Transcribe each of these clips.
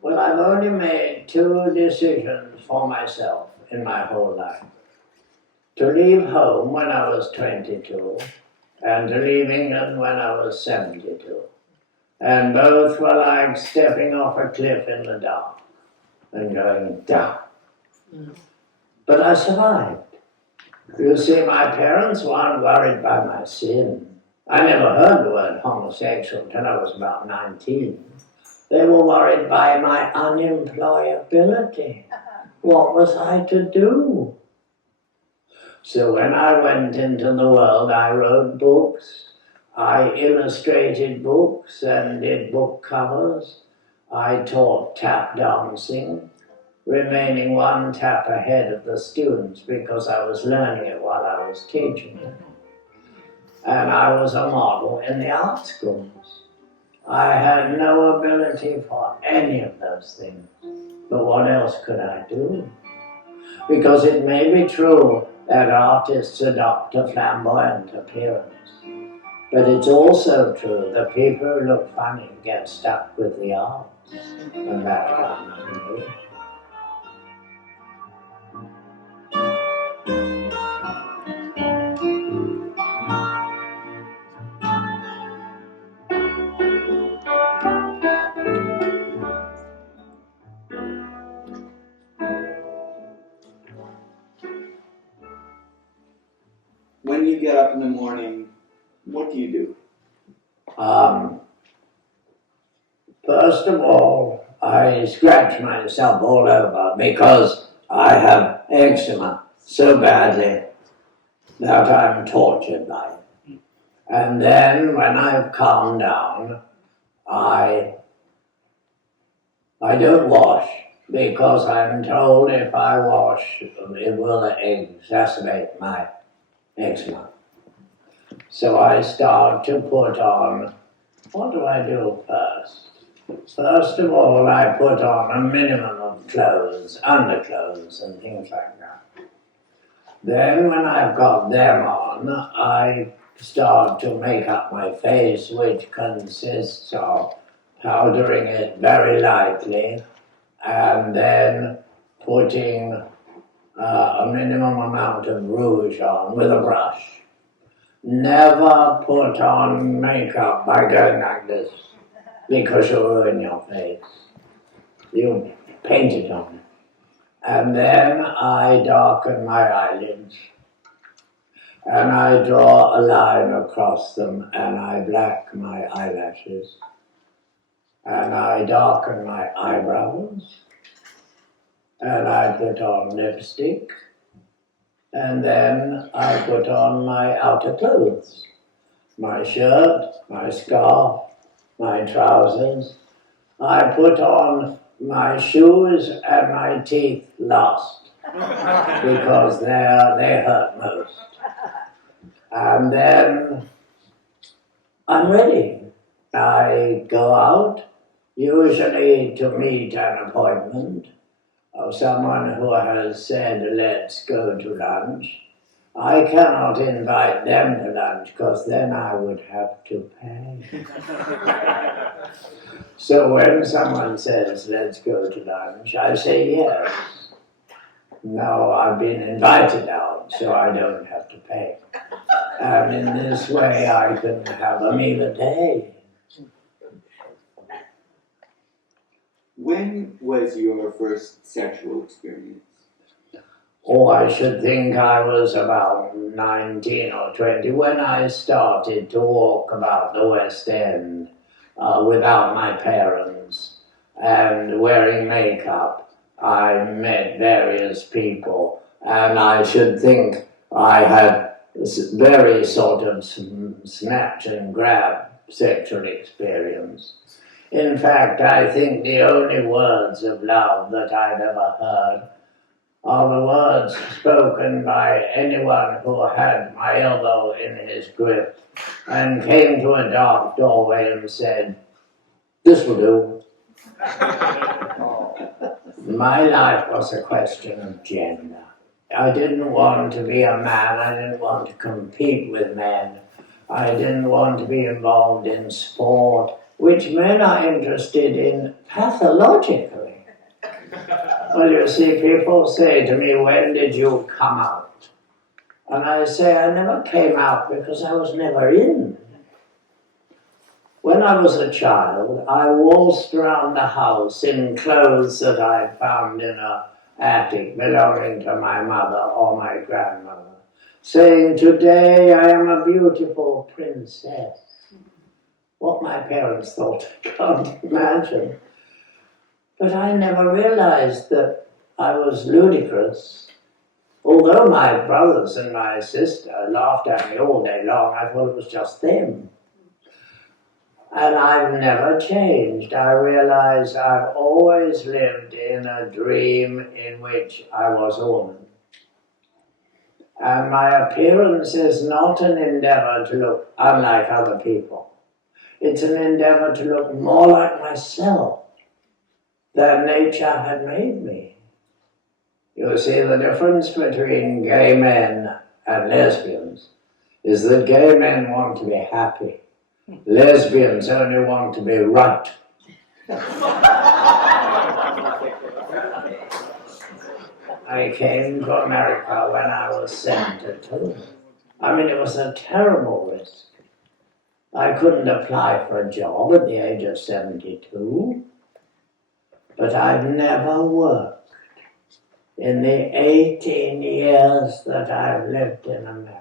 Well, I've only made two decisions for myself in my whole life. To leave home when I was 22 and to leave England when I was 72. And both were like stepping off a cliff in the dark and going down. But I survived. You see, my parents weren't worried by my sin. I never heard the word homosexual until I was about 19. They were worried by my unemployability. What was I to do? So when I went into the world, I wrote books, I illustrated books and did book covers. I taught tap dancing, remaining one tap ahead of the students because I was learning it while I was teaching it. And I was a model in the art schools. I had no ability for any of those things. But what else could I do? Because it may be true that artists adopt a flamboyant appearance. But it's also true that people who look funny get stuck with the arts. And that's what I'm doing. When you get up in the morning, what do you do? First of all, I scratch myself all over because I have eczema so badly that I'm tortured by it. And then when I've calmed down, I don't wash because I'm told if I wash, it will exacerbate my eczema. So I start to put on, what do I do first? First of all, I put on a minimum of clothes, underclothes and things like that. Then when I've got them on, I start to make up my face, which consists of powdering it very lightly and then putting a minimum amount of rouge on with a brush. Never put on makeup by going like this because you'll ruin your face. You paint it on. And then I darken my eyelids and I draw a line across them and I black my eyelashes and I darken my eyebrows and I put on lipstick and then I put on my outer clothes, my shirt, my scarf, my trousers. I put on my shoes and my teeth last because they hurt most. And then I'm ready. I go out, usually to meet an appointment of someone who has said, let's go to lunch. I cannot invite them to lunch because then I would have to pay. So when someone says, let's go to lunch, I say yes. No, I've been invited out, so I don't have to pay. And in this way, I can have a meal a day. When was your first sexual experience? Oh, I should think I was about 19 or 20 when I started to walk about the West End without my parents and wearing makeup. I met various people and I should think I had very sort of snatch and grab sexual experience. In fact, I think the only words of love that I've ever heard are the words spoken by anyone who had my elbow in his grip and came to a dark doorway and said, "This will do." My life was a question of gender. I didn't want to be a man, I didn't want to compete with men, I didn't want to be involved in sport which men are interested in pathologically. Well, you see, people say to me, when did you come out? And I say, I never came out because I was never in. When I was a child, I waltzed around the house in clothes that I found in an attic belonging to my mother or my grandmother, saying, today I am a beautiful princess. What my parents thought, I can't imagine. But I never realized that I was ludicrous. Although my brothers and my sister laughed at me all day long, I thought it was just them. And I've never changed. I realize I've always lived in a dream in which I was a woman. And my appearance is not an endeavor to look unlike other people. It's an endeavor to look more like myself than nature had made me. You see, the difference between gay men and lesbians is that gay men want to be happy. Lesbians only want to be right. I came to America when I was 72. I mean, it was a terrible risk. I couldn't apply for a job at the age of 72, but I've never worked in the 18 years that I've lived in America.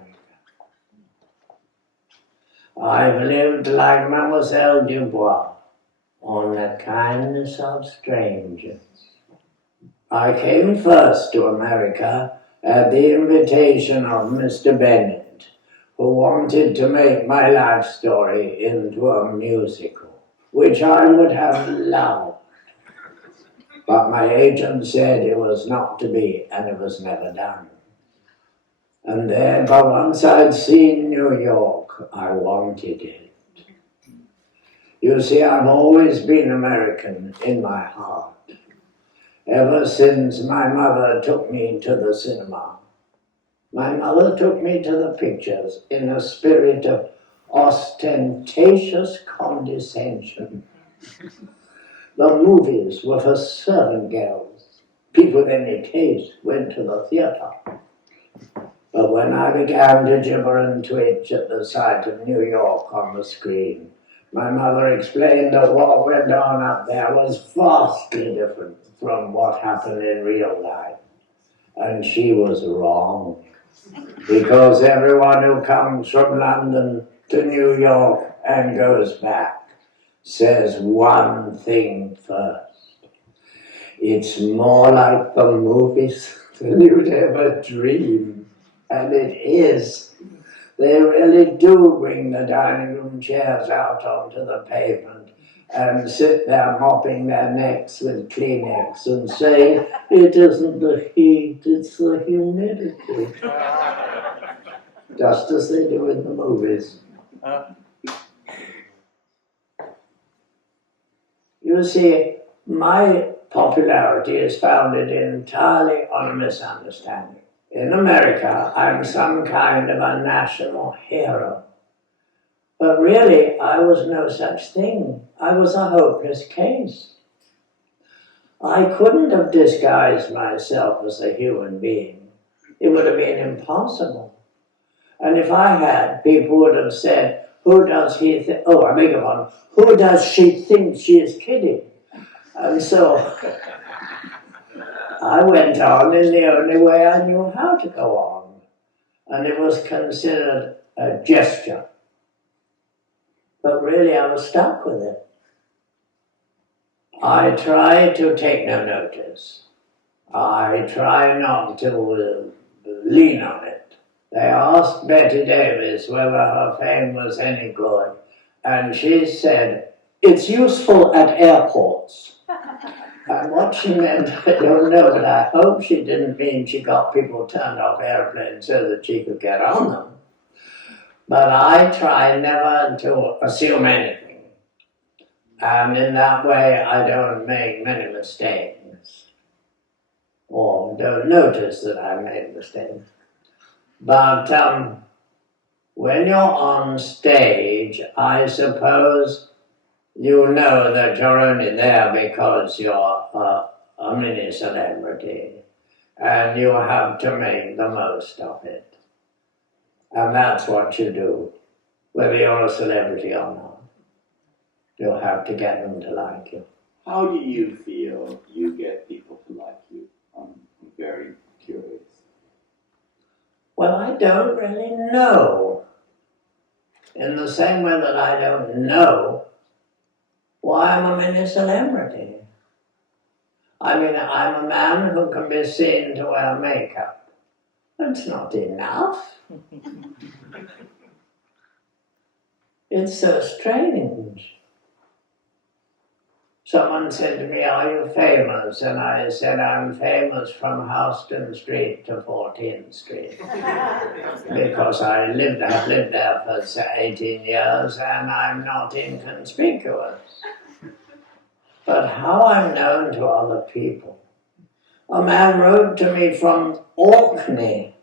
I've lived like Mademoiselle Dubois on the kindness of strangers. I came first to America at the invitation of Mr. Bennett, who wanted to make my life story into a musical, which I would have loved. But my agent said it was not to be, and it was never done. And then, but once I'd seen New York, I wanted it. You see, I've always been American in my heart, ever since my mother took me to the cinema. My mother took me to the pictures in a spirit of ostentatious condescension. The movies were for servant girls. People with any taste went to the theatre. But when I began to gibber and twitch at the sight of New York on the screen, my mother explained that what went on up there was vastly different from what happened in real life. And she was wrong, because everyone who comes from London to New York and goes back says one thing first. It's more like the movies than you'd ever dream. And it is. They really do bring the dining room chairs out onto the pavement and sit there mopping their necks with Kleenex and saying, it isn't the heat, it's the humidity. Just as they do in the movies. You see, my popularity is founded entirely on a misunderstanding. In America, I'm some kind of a national hero. But really, I was no such thing. I was a hopeless case. I couldn't have disguised myself as a human being. It would have been impossible. And if I had, people would have said, who does he think, oh, I beg your pardon, who does she think she is kidding? And so I went on in the only way I knew how to go on. And it was considered a gesture. But really I was stuck with it. I try to take no notice. I try not to lean on it. They asked Betty Davis whether her fame was any good. And she said, it's useful at airports. And what she meant, I don't know, but I hope she didn't mean she got people turned off airplanes so that she could get on them. But I try never to assume anything. And in that way, I don't make many mistakes. Or don't notice that I made mistakes. But when you're on stage, I suppose you know that you're only there because you're a mini celebrity, and you have to make the most of it. And that's what you do, whether you're a celebrity or not. You have to get them to like you. How do you feel you get people to like you? I'm very curious. Well, I don't really know. In the same way that I don't know why I'm a mini celebrity. I mean, I'm a man who can be seen to wear makeup. That's not enough. It's so strange. Someone said to me, "Are you famous?" And I said, "I'm famous from Houston Street to 14th Street." Because have lived there for 18 years and I'm not inconspicuous. But how I'm known to other people. A man wrote to me from Orkney,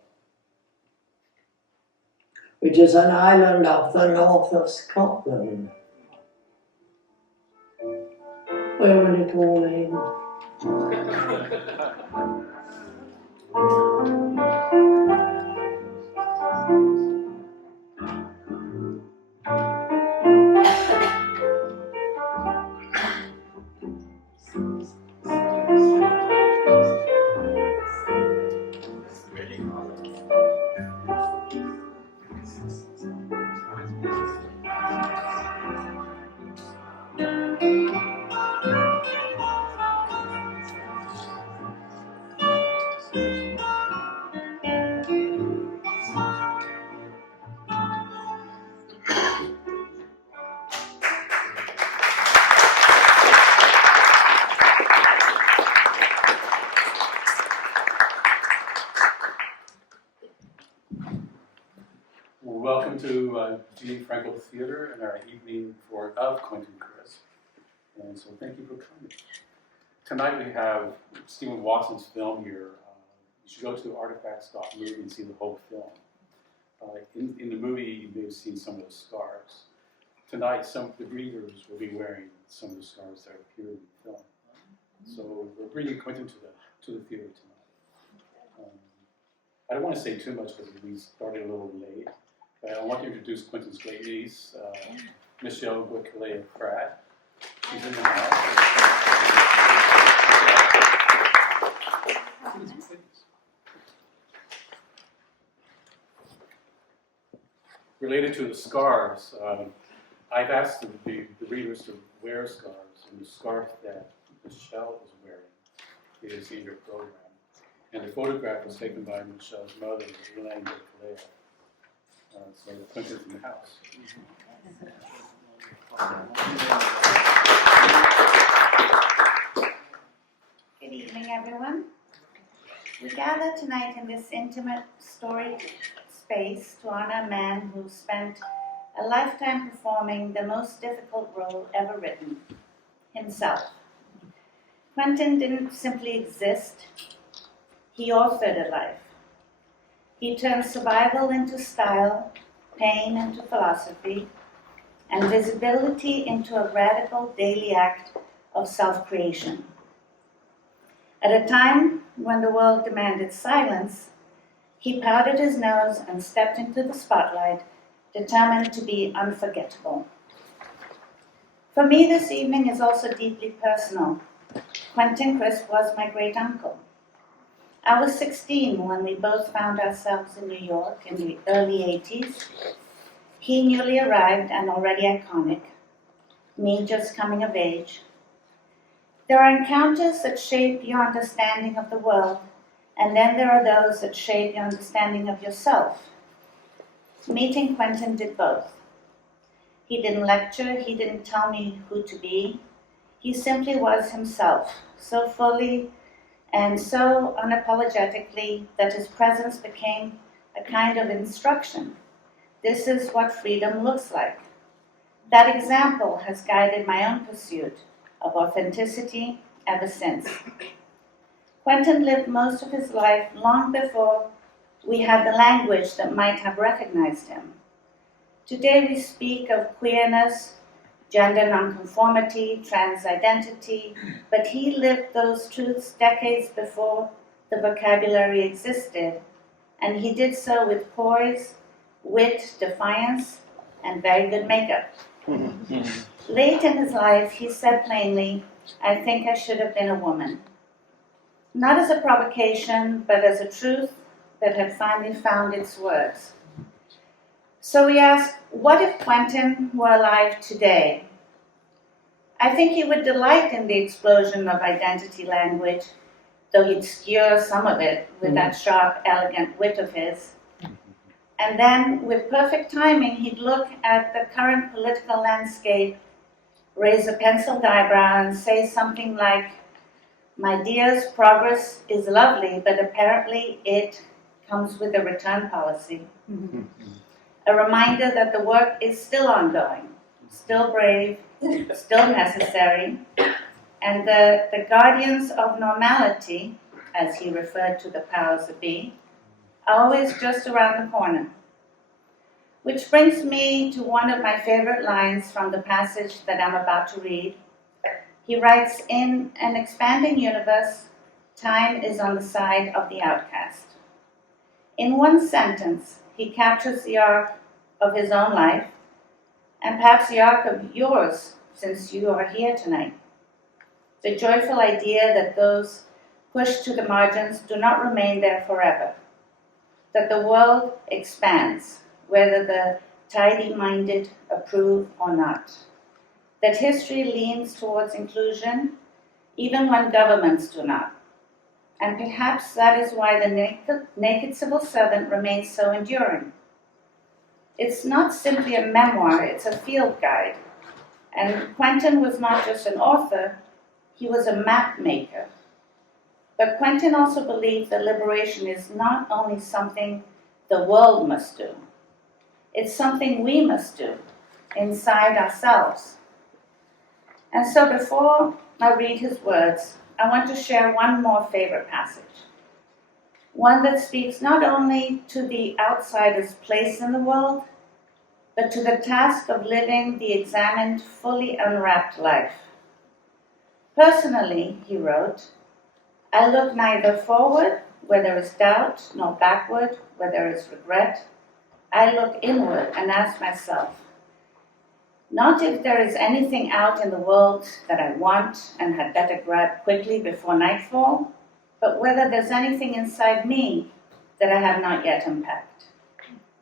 which is an island off the north of Scotland. Where will it all end? Welcome to Gene Frankel Theatre and our Evening of Quentin Crisp. And so thank you for coming. Tonight we have Stephen Watson's film here. You should go to artifacts.movie and see the whole film. In the movie, you may have seen some of the scarves. Tonight, some of the readers will be wearing some of the scarves that appear in the film. So we're bringing Quentin to the theater tonight. I don't want to say too much because we started a little late. I want to introduce Quentin's great niece, Adrian Goycoolea. She's in the house. Related to the scarves, I've asked the readers to wear scarves, and the scarf that Michelle is wearing is in your program. And the photograph was taken by Michelle's mother, Adrian Goycoolea. So Quentin's in the house. Good evening, everyone. We gather tonight in this intimate storied space to honor a man who spent a lifetime performing the most difficult role ever written, himself. Quentin didn't simply exist, he authored a life. He turned survival into style, pain into philosophy, and visibility into a radical daily act of self-creation. At a time when the world demanded silence, he powdered his nose and stepped into the spotlight, determined to be unforgettable. For me, this evening is also deeply personal. Quentin Crisp was my great-uncle. I was 16 when we both found ourselves in New York in the early 80s. He newly arrived and already iconic, me just coming of age. There are encounters that shape your understanding of the world, and then there are those that shape your understanding of yourself. Meeting Quentin did both. He didn't lecture, he didn't tell me who to be. He simply was himself, so fully and so unapologetically that his presence became a kind of instruction. This is what freedom looks like. That example has guided my own pursuit of authenticity ever since. Quentin lived most of his life long before we had the language that might have recognized him. Today we speak of queerness gender nonconformity, trans identity, but he lived those truths decades before the vocabulary existed, and he did so with poise, wit, defiance, and very good makeup. Late in his life, he said plainly, "I think I should have been a woman." Not as a provocation, but as a truth that had finally found its words. So we ask, what if Quentin were alive today? I think he would delight in the explosion of identity language, though he'd skewer some of it with that sharp, elegant wit of his. And then, with perfect timing, he'd look at the current political landscape, raise a penciled eyebrow, and say something like, "My dears, progress is lovely, but apparently it comes with a return policy." A reminder that the work is still ongoing, still brave, still necessary, and the guardians of normality, as he referred to the powers that be, are always just around the corner. Which brings me to one of my favorite lines from the passage that I'm about to read. He writes, "In an expanding universe, time is on the side of the outcast." In one sentence, he captures the arc of his own life, and perhaps the arc of yours, since you are here tonight. The joyful idea that those pushed to the margins do not remain there forever, that the world expands, whether the tidy-minded approve or not, that history leans towards inclusion, even when governments do not. And perhaps that is why the naked civil servant remains so enduring. It's not simply a memoir, it's a field guide. And Quentin was not just an author, he was a map maker. But Quentin also believed that liberation is not only something the world must do, it's something we must do inside ourselves. And so before I read his words, I want to share one more favorite passage. One that speaks not only to the outsider's place in the world, but to the task of living the examined, fully unwrapped life. Personally, he wrote, "I look neither forward, where there is doubt, nor backward, where there is regret. I look inward and ask myself, not if there is anything out in the world that I want and had better grab quickly before nightfall, but whether there's anything inside me that I have not yet unpacked.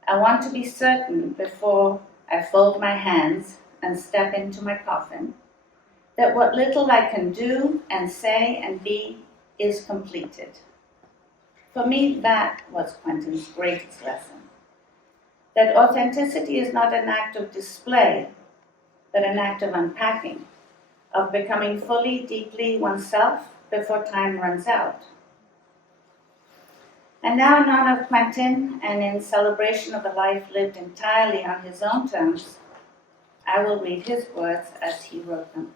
I want to be certain before I fold my hands and step into my coffin that what little I can do and say and be is completed." For me, that was Quentin's greatest lesson. That authenticity is not an act of display, but an act of unpacking, of becoming fully, deeply oneself before time runs out. And now, in honor of Quentin, and in celebration of a life lived entirely on his own terms, I will read his words as he wrote them.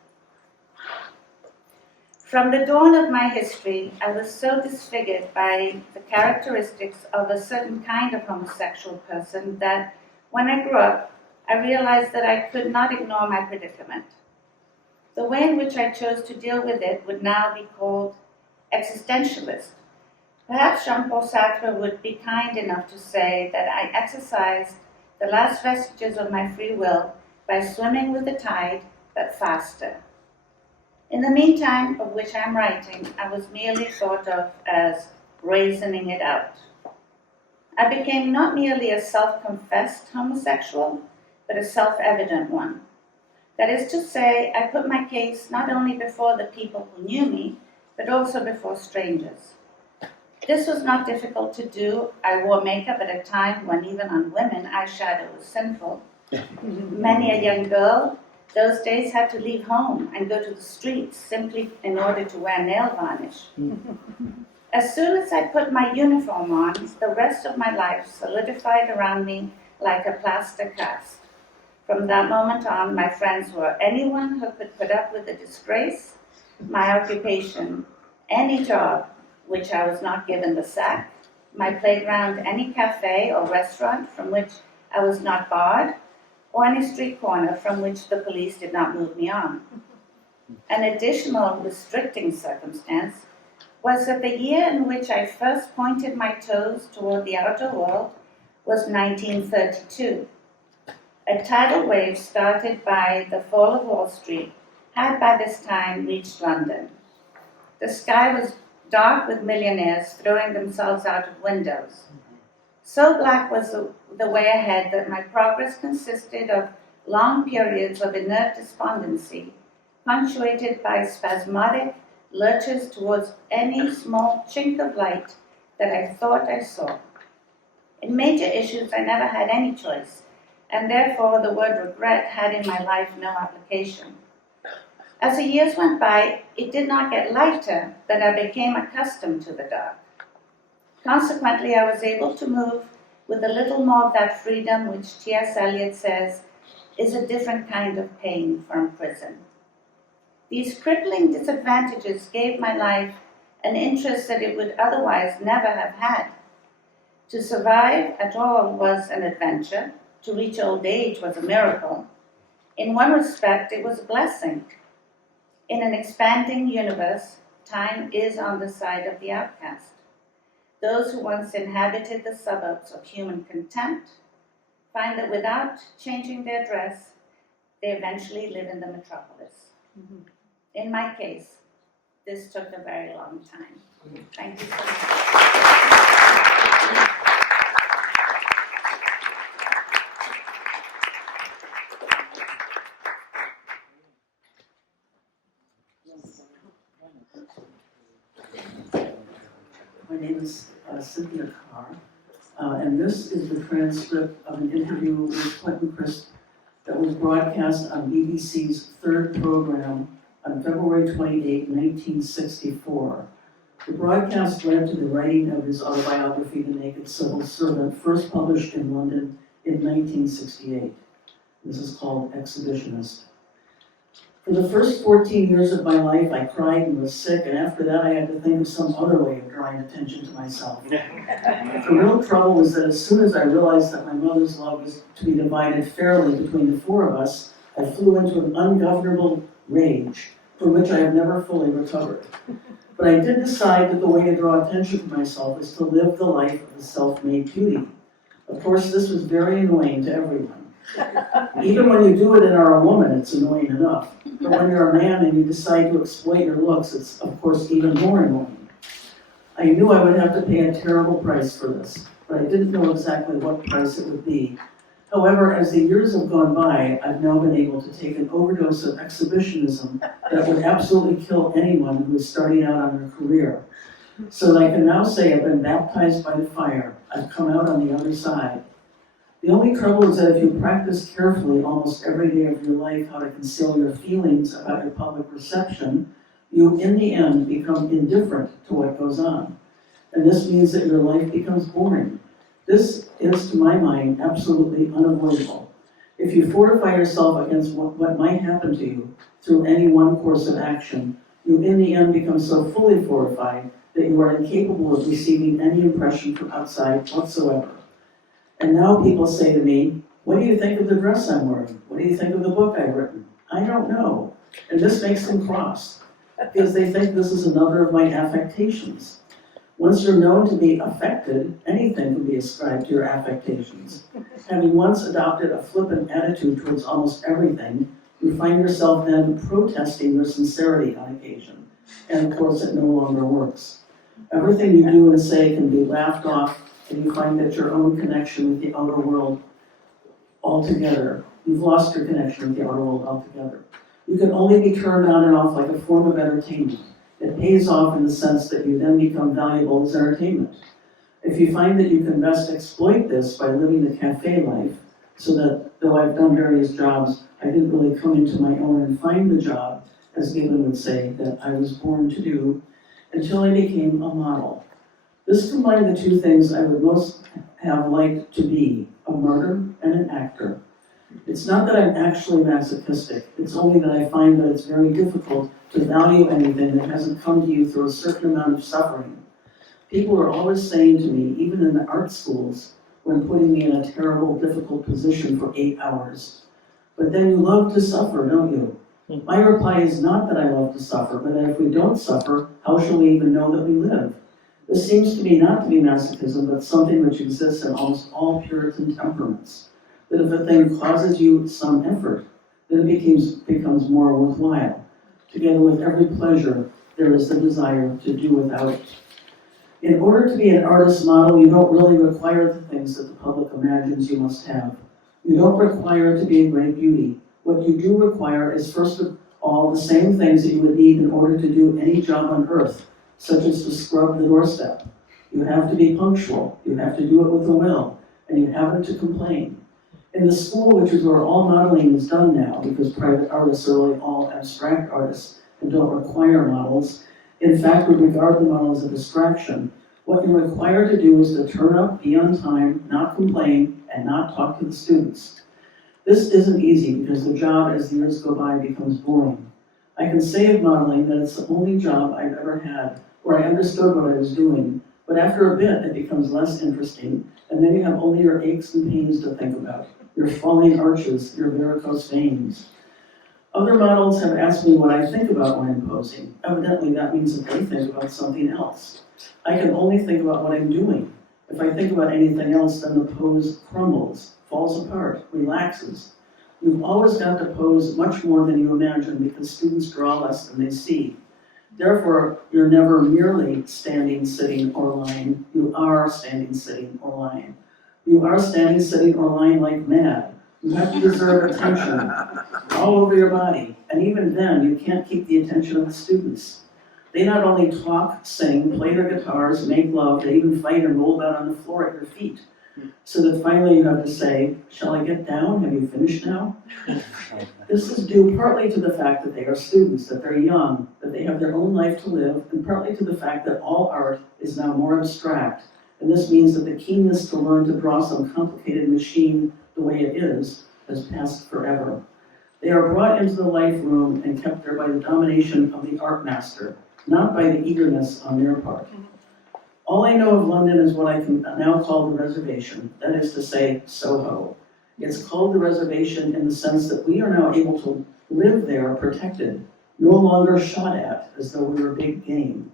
"From the dawn of my history, I was so disfigured by the characteristics of a certain kind of homosexual person that when I grew up, I realized that I could not ignore my predicament. The way in which I chose to deal with it would now be called existentialist. Perhaps Jean-Paul Sartre would be kind enough to say that I exercised the last vestiges of my free will by swimming with the tide, but faster. In the meantime of which I'm writing, I was merely thought of as brazening it out. I became not merely a self-confessed homosexual, but a self-evident one. That is to say, I put my case not only before the people who knew me, but also before strangers. This was not difficult to do. I wore makeup at a time when even on women eyeshadow was sinful. Many a young girl those days had to leave home and go to the streets simply in order to wear nail varnish. As soon as I put my uniform on, the rest of my life solidified around me like a plaster cast. From that moment on, my friends were anyone who could put up with the disgrace, my occupation, any job which I was not given the sack, my playground, any cafe or restaurant from which I was not barred, or any street corner from which the police did not move me on. An additional restricting circumstance was that the year in which I first pointed my toes toward the outer world was 1932. A tidal wave started by the fall of Wall Street had by this time reached London. The sky was dark with millionaires throwing themselves out of windows. So black was the way ahead that my progress consisted of long periods of inert despondency, punctuated by spasmodic lurches towards any small chink of light that I thought I saw. In major issues, I never had any choice, and therefore the word regret had in my life no application. As the years went by, it did not get lighter, but I became accustomed to the dark. Consequently, I was able to move with a little more of that freedom which T.S. Eliot says is a different kind of pain from prison. These crippling disadvantages gave my life an interest that it would otherwise never have had. To survive at all was an adventure. To reach old age was a miracle. In one respect, it was a blessing. In an expanding universe, time is on the side of the outcast. Those who once inhabited the suburbs of human contempt find that without changing their dress, they eventually live in the metropolis. Mm-hmm. In my case, this took a very long time. Thank you so much. My name is Cynthia Carr, and this is the transcript of an interview with Quentin Crisp that was broadcast on BBC's third program on February 28, 1964. The broadcast led to the writing of his autobiography, The Naked Civil Servant, first published in London in 1968. This is called Exhibitionist. For the first 14 years of my life, I cried and was sick, and after that I had to think of some other way of drawing attention to myself. The real trouble was that as soon as I realized that my mother's love was to be divided fairly between the four of us, I flew into an ungovernable rage from which I have never fully recovered. But I did decide that the way to draw attention to myself is to live the life of a self-made beauty. Of course, this was very annoying to everyone. Even when you do it and are a woman, it's annoying enough. But when you're a man and you decide to exploit your looks, it's of course even more annoying. I knew I would have to pay a terrible price for this, but I didn't know exactly what price it would be. However, as the years have gone by, I've now been able to take an overdose of exhibitionism that would absolutely kill anyone who is starting out on their career. So that I can now say I've been baptized by the fire. I've come out on the other side. The only trouble is that if you practice carefully almost every day of your life how to conceal your feelings about your public reception, you in the end become indifferent to what goes on. And this means that your life becomes boring. This is, to my mind, absolutely unavoidable. If you fortify yourself against what might happen to you through any one course of action, you in the end become so fully fortified that you are incapable of receiving any impression from outside whatsoever. And now people say to me, what do you think of the dress I'm wearing? What do you think of the book I've written? I don't know. And this makes them cross, because they think this is another of my affectations. Once you're known to be affected, anything can be ascribed to your affectations. Having once adopted a flippant attitude towards almost everything, you find yourself then protesting your sincerity on occasion. And of course, it no longer works. Everything you do and say can be laughed off, and you find that your own connection with the outer world altogether, you've lost your connection with the outer world altogether. You can only be turned on and off like a form of entertainment. It pays off in the sense that you then become valuable as entertainment. If you find that you can best exploit this by living the cafe life, so that though I've done various jobs, I didn't really come into my own and find the job, as Gibbon would say, that I was born to do, until I became a model. This combined the two things I would most have liked to be, a martyr and an actor. It's not that I'm actually masochistic, it's only that I find that it's very difficult to value anything that hasn't come to you through a certain amount of suffering. People are always saying to me, even in the art schools, when putting me in a terrible, difficult position for 8 hours. But then you love to suffer, don't you? My reply is not that I love to suffer, but that if we don't suffer, how shall we even know that we live? This seems to me not to be masochism, but something which exists in almost all Puritan temperaments. That if a thing causes you some effort, then it becomes more worthwhile. Together with every pleasure, there is the desire to do without it. In order to be an artist's model, you don't really require the things that the public imagines you must have. You don't require to be a great beauty. What you do require is, first of all, the same things that you would need in order to do any job on earth, such as to scrub the doorstep. You have to be punctual, you have to do it with a will, and you haven't to complain. In the school, which is where all modeling is done now, because private artists are really all abstract artists and don't require models, in fact, we regard the model as a distraction. What you're required to do is to turn up, be on time, not complain, and not talk to the students. This isn't easy because the job, as the years go by, becomes boring. I can say of modeling that it's the only job I've ever had where I understood what I was doing, but after a bit it becomes less interesting, and then you have only your aches and pains to think about, your falling arches, your varicose veins. Other models have asked me what I think about when I'm posing. Evidently that means that they think about something else. I can only think about what I'm doing. If I think about anything else, then the pose crumbles, falls apart, relaxes. You've always got to pose much more than you imagine because students draw less than they see. Therefore, you're never merely standing, sitting, or lying. You are standing, sitting, or lying. You are standing, sitting, or lying like mad. You have to deserve attention all over your body. And even then, you can't keep the attention of the students. They not only talk, sing, play their guitars, make love, they even fight and roll about on the floor at your feet. So that finally you have to say, shall I get down? Have you finished now? This is due partly to the fact that they are students, that they're young, that they have their own life to live, and partly to the fact that all art is now more abstract. And this means that the keenness to learn to draw some complicated machine the way it is has passed forever. They are brought into the life room and kept there by the domination of the art master, not by the eagerness on their part. All I know of London is what I can now call the reservation, that is to say, Soho. It's called the reservation in the sense that we are now able to live there protected, no longer shot at as though we were big game.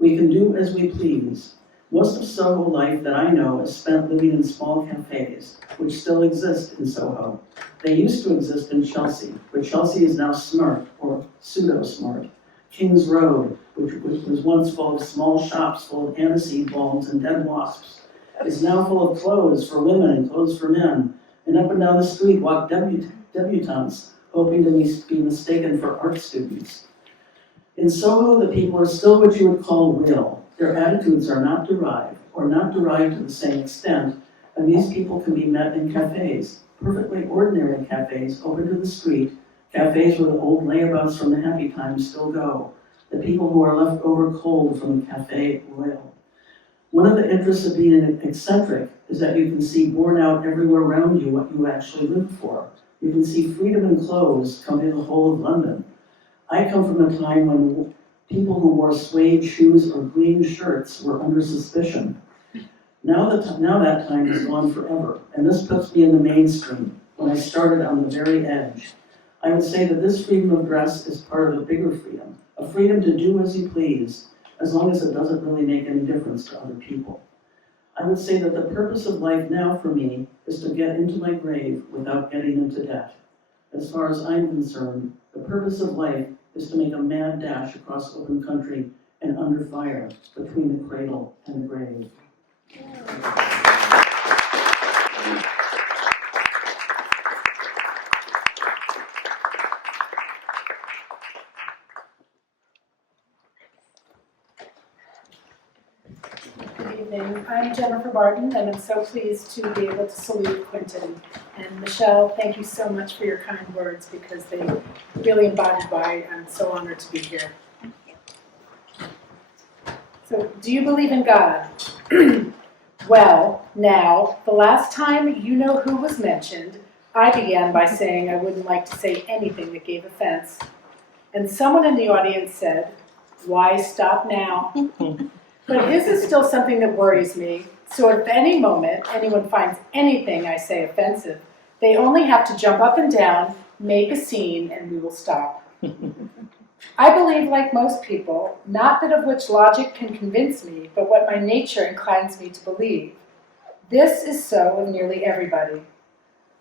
We can do as we please. Most of Soho life that I know is spent living in small cafes, which still exist in Soho. They used to exist in Chelsea, but Chelsea is now smart, or pseudo-smart. King's Road, which was once full of small shops full of aniseed bulbs and dead wasps, is now full of clothes for women and clothes for men. And up and down the street walk debutantes, hoping to be mistaken for art students. In Soho, the people are still what you would call real. Their attitudes are not derived, or not derived to the same extent, and these people can be met in cafes, perfectly ordinary cafes open to the street, cafes where the old layabouts from the happy times still go, the people who are left over cold from the Café Royal. One of the interests of being an eccentric is that you can see borne out everywhere around you what you actually live for. You can see freedom in clothes come in the whole of London. I come from a time when people who wore suede shoes or green shirts were under suspicion. Now that time is gone forever, and this puts me in the mainstream when I started on the very edge. I would say that this freedom of dress is part of a bigger freedom, a freedom to do as you please, as long as it doesn't really make any difference to other people. I would say that the purpose of life now for me is to get into my grave without getting into debt. As far as I'm concerned, the purpose of life is to make a mad dash across open country and under fire between the cradle and the grave. Good evening. I'm Jennifer Barton, and I'm so pleased to be able to salute Quentin. And Michelle, thank you so much for your kind words because they really embody why I'm so honored to be here. So, do you believe in God? Well, now, the last time you know who was mentioned, I began by saying I wouldn't like to say anything that gave offense. And someone in the audience said, "Why stop now?" But his is still something that worries me, So if at any moment anyone finds anything I say offensive, they only have to jump up and down, make a scene, and we will stop. I believe, like most people, not that of which logic can convince me, but what my nature inclines me to believe. This is so of nearly everybody.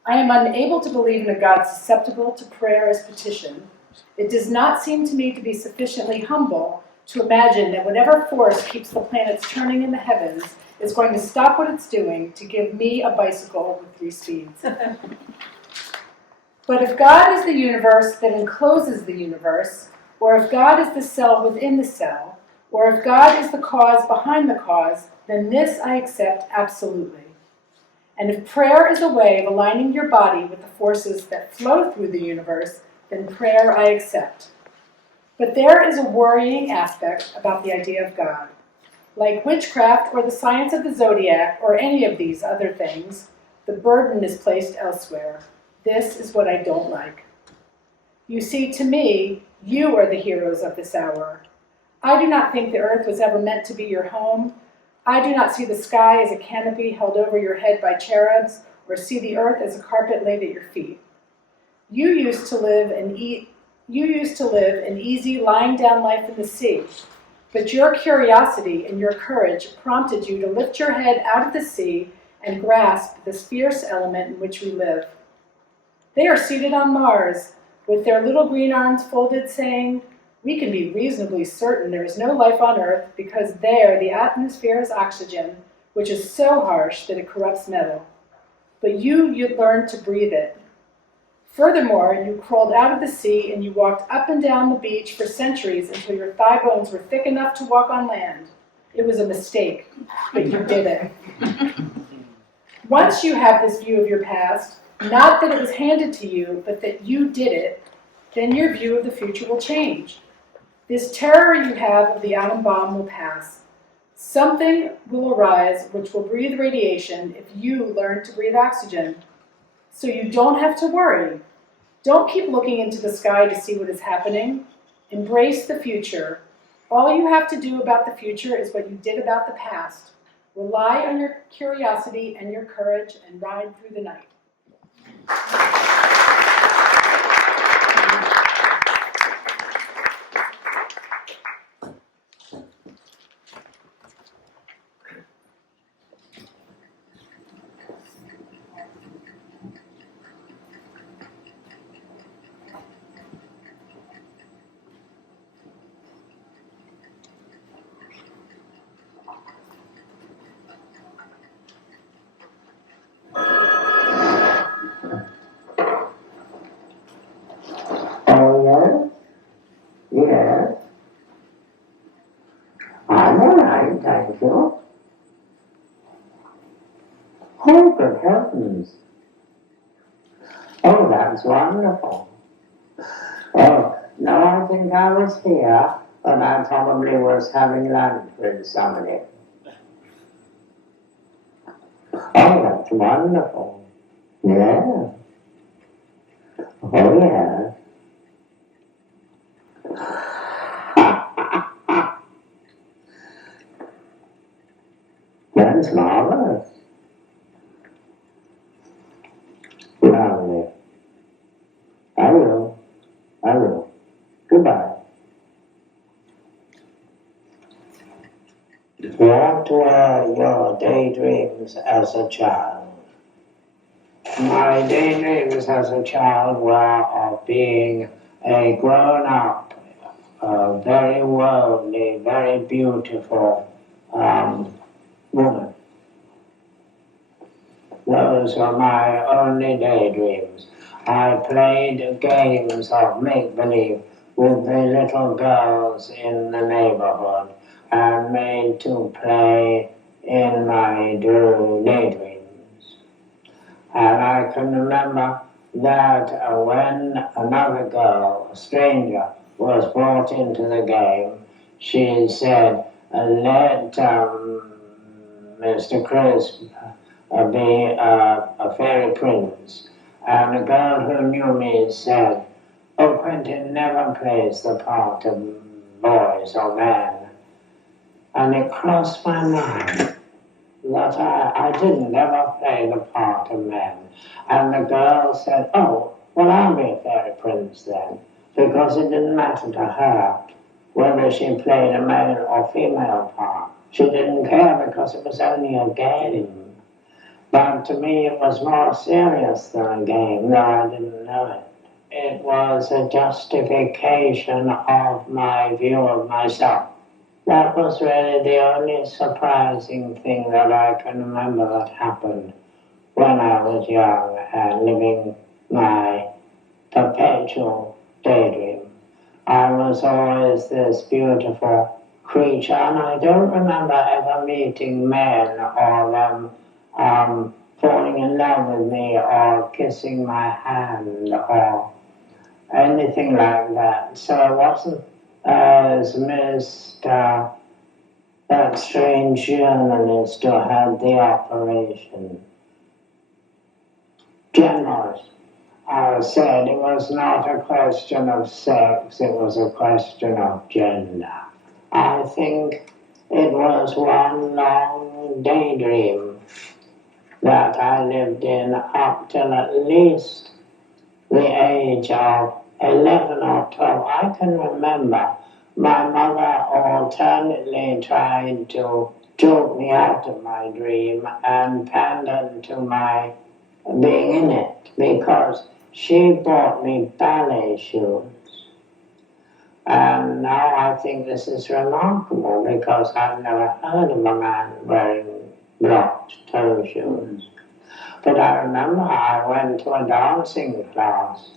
I am unable to believe in a God susceptible to prayer as petition. It does not seem to me to be sufficiently humble to imagine that whatever force keeps the planets turning in the heavens is going to stop what it's doing to give me a bicycle with 3 speeds. But if God is the universe that encloses the universe, or if God is the cell within the cell, or if God is the cause behind the cause, then this I accept absolutely. And if prayer is a way of aligning your body with the forces that flow through the universe, then prayer I accept. But there is a worrying aspect about the idea of God. Like witchcraft or the science of the zodiac or any of these other things, the burden is placed elsewhere. This is what I don't like. You see, to me, you are the heroes of this hour. I do not think the earth was ever meant to be your home. I do not see the sky as a canopy held over your head by cherubs, or see the earth as a carpet laid at your feet. You used to live an easy, lying down life in the sea, but your curiosity and your courage prompted you to lift your head out of the sea and grasp this fierce element in which we live. They are seated on Mars, with their little green arms folded, saying, "We can be reasonably certain there is no life on Earth because there the atmosphere is oxygen, which is so harsh that it corrupts metal. But you learned to breathe it. Furthermore, you crawled out of the sea and you walked up and down the beach for centuries until your thigh bones were thick enough to walk on land. It was a mistake, but you did it. Once you have this view of your past, not that it was handed to you, but that you did it, then your view of the future will change. This terror you have of the atom bomb will pass. Something will arise which will breathe radiation if you learn to breathe oxygen. So you don't have to worry. Don't keep looking into the sky to see what is happening. Embrace the future. All you have to do about the future is what you did about the past. Rely on your curiosity and your courage and ride through the night." Oh, yes? Yes. I'm all right, thank you. Oh, good heavens. Oh, that's wonderful. Oh, no, I think I was here, but I probably was having lunch with somebody. Oh, that's wonderful. Yeah. Oh, yeah. That's marvelous. Lovely. I will. I will. Goodbye. What were your daydreams as a child? My daydreams as a child were of being a grown-up, very worldly, very beautiful woman. Those were my only daydreams. I played games of make-believe with the little girls in the neighborhood and made to play in my daydreams. And I can remember that when another girl, a stranger, was brought into the game, she said, "Let Mr. Crisp be a fairy prince." And a girl who knew me said, "Oh, Quentin never plays the part of boys or men." And it crossed my mind that I didn't ever play the part of men. And the girl said, oh, well, I'll be a fairy prince then, because it didn't matter to her whether she played a male or female part. She didn't care because it was only a game. But to me it was more serious than a game, though I didn't know it. It was a justification of my view of myself. That was really the only surprising thing that I can remember that happened when I was young and living my perpetual daydream. I was always this beautiful creature, and I don't remember ever meeting men or them falling in love with me or kissing my hand or anything like that. So it wasn't as Mr. That strange journalist who had the operation. Generals said it was not a question of sex, it was a question of gender. I think it was one long daydream that I lived in up till at least the age of 11 or 12. I can remember my mother alternately tried to joke me out of my dream and pandered to my being in it, because she bought me ballet shoes. And now I think this is remarkable, because I've never heard of a man wearing blocked toe shoes. But I remember I went to a dancing class,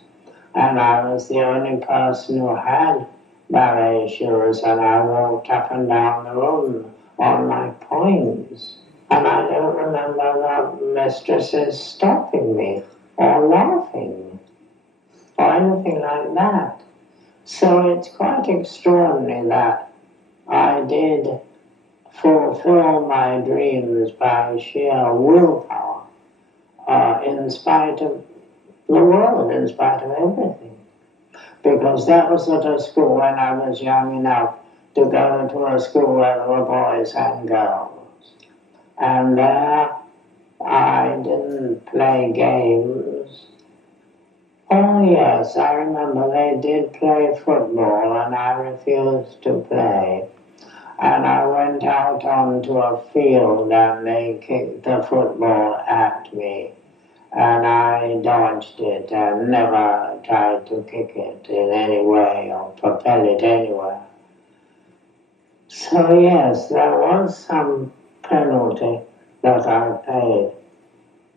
and I was the only person who had ballet shoes, and I walked up and down the room on my points. And I don't remember the mistresses stopping me or laughing or anything like that. So it's quite extraordinary that I did fulfill my dreams by sheer willpower, in spite of the world, in spite of everything. Because that was at a school when I was young enough to go to a school where there were boys and girls. And there I didn't play games. Oh yes, I remember they did play football and I refused to play. And I went out onto a field and they kicked the football at me. And I dodged it and never tried to kick it in any way or propel it anywhere. So yes, there was some penalty that I paid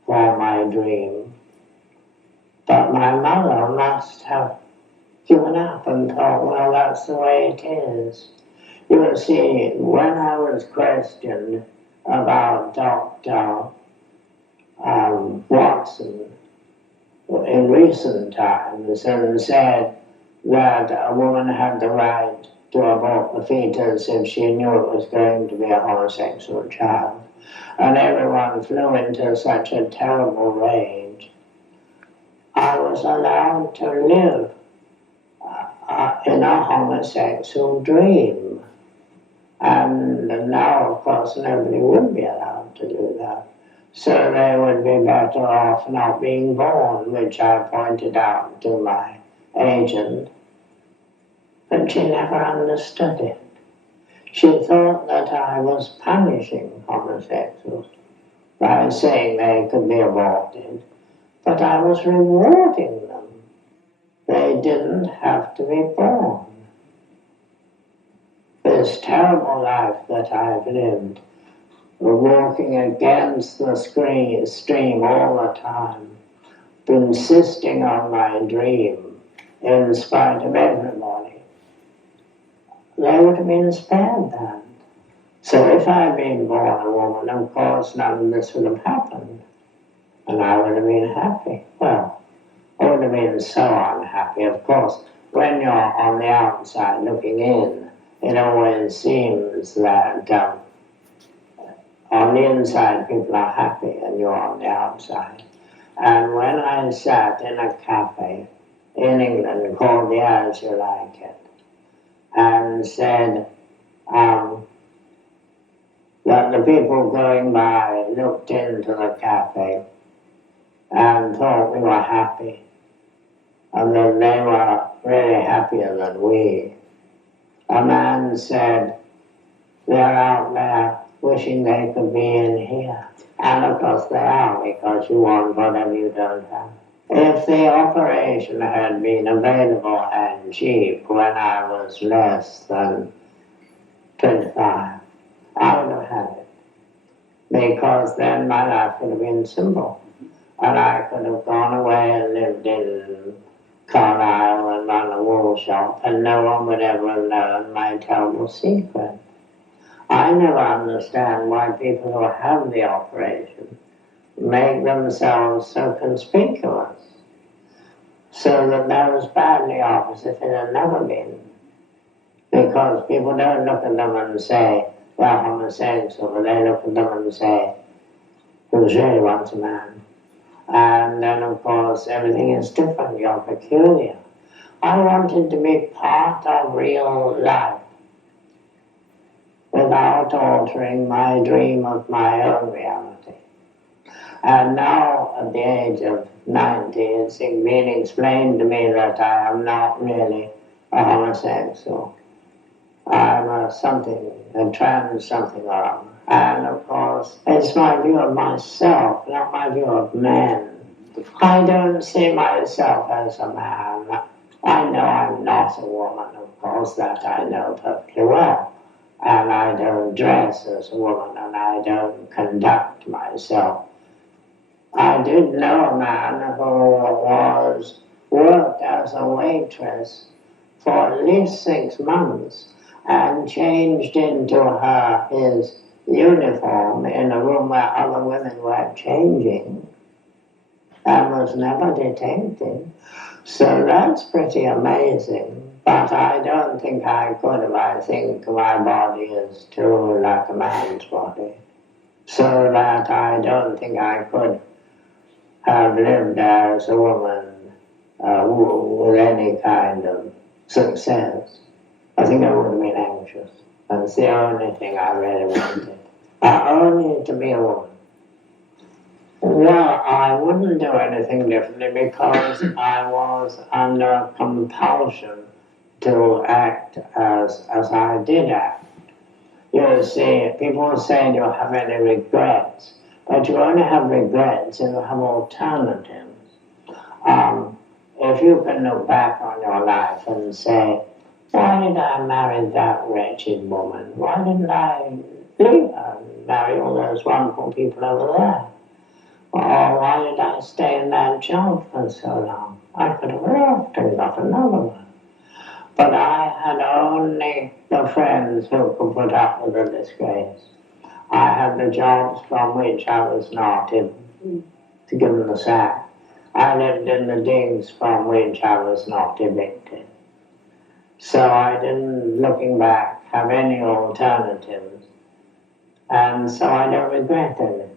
for my dream. But my mother must have given up and thought, well, that's the way it is. You see, when I was questioned about Dr. Watson in recent times and said that a woman had the right to abort the fetus if she knew it was going to be a homosexual child. And everyone flew into such a terrible rage. I was allowed to live in a homosexual dream. And now, of course, nobody would be allowed to do that. So they would be better off not being born, which I pointed out to my agent. But she never understood it. She thought that I was punishing homosexuals by saying they could be aborted, but I was rewarding them. They didn't have to be born. This terrible life that I've lived, walking against the stream all the time, insisting on my dream in spite of everybody, they would have been spared that. So if I'd been born a woman, of course none of this would have happened, and I would have been happy. Well, I would have been so unhappy. Of course, when you're on the outside looking in, it always seems that on the inside people are happy and you're on the outside. And when I sat in a cafe in England called the As You Like, and said, that the people going by looked into the cafe and thought we were happy, and that they were really happier than we. A man said, they're out there wishing they could be in here. And of course they are, because you want whatever you don't have. If the operation had been available and cheap when I was less than 25, I would have had it. Because then my life would have been simple. And I could have gone away and lived in Carlisle and run a wool shop, and no one would ever have known my terrible secret. I never understand why people who have the operation make themselves so conspicuous, so that they're as badly off as if it had never been. Because people don't look at them and say, they're homosexual, but they look at them and say, who's really wants a man? And then, of course, everything is different. You're peculiar. I wanted to be part of real life without altering my dream of my own reality. And now, at the age of 90, it's been explained to me that I am not really a homosexual. I'm a trans something or other. And of course, it's my view of myself, not my view of men. I don't see myself as a man. I know I'm not a woman, of course, that I know perfectly well. And I don't dress as a woman, and I don't conduct myself. I did know a man who worked as a waitress for at least 6 months and changed into his uniform in a room where other women were changing and was never detected. So that's pretty amazing. But I don't think I could if I think my body is too like a man's body. So that I don't think I could have lived as a woman with any kind of success. I think I would have been anxious. That's the only thing I really wanted. Only to be a woman. Well, I wouldn't do anything differently because I was under compulsion to act as I did act. You see, people say, do you have any regrets? But you only have regrets if you have alternatives. If you can look back on your life and say, why did I marry that wretched woman? Why didn't I leave her and marry all those wonderful people over there? Or why did I stay in that job for so long? I could have left and got another one. But I had only the friends who could put up with the disgrace. I had the jobs from which I was not to give them the sack. I lived in the digs from which I was not evicted. So I didn't, looking back, have any alternatives. And so I don't regret anything.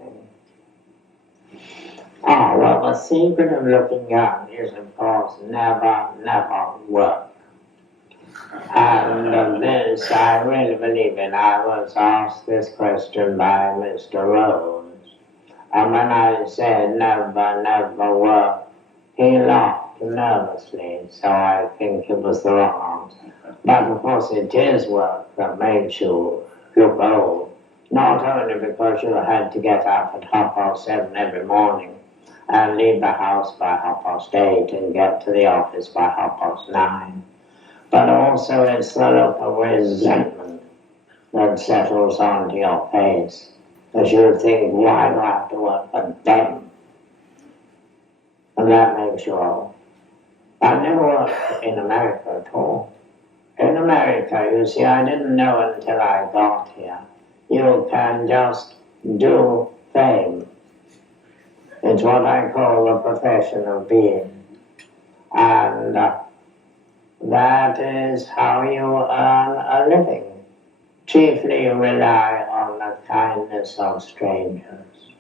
Well, the secret of looking young is, of course, never work. And this I really believe in. I was asked this question by Mr. Rose. And when I said never work, he laughed nervously, so I think it was the wrong answer. But of course it is work that makes you look old. Not only because you had to get up at 7:30 every morning and leave the house by 8:30 and get to the office by 9:30. But also it's the look of resentment that settles onto your face, as you think, why do I have to work for them? And that makes you old. I never worked in America at all. In America, you see, I didn't know until I got here. You can just do fame. It's what I call the profession of being. And that is how you earn a living. Chiefly you rely on the kindness of strangers.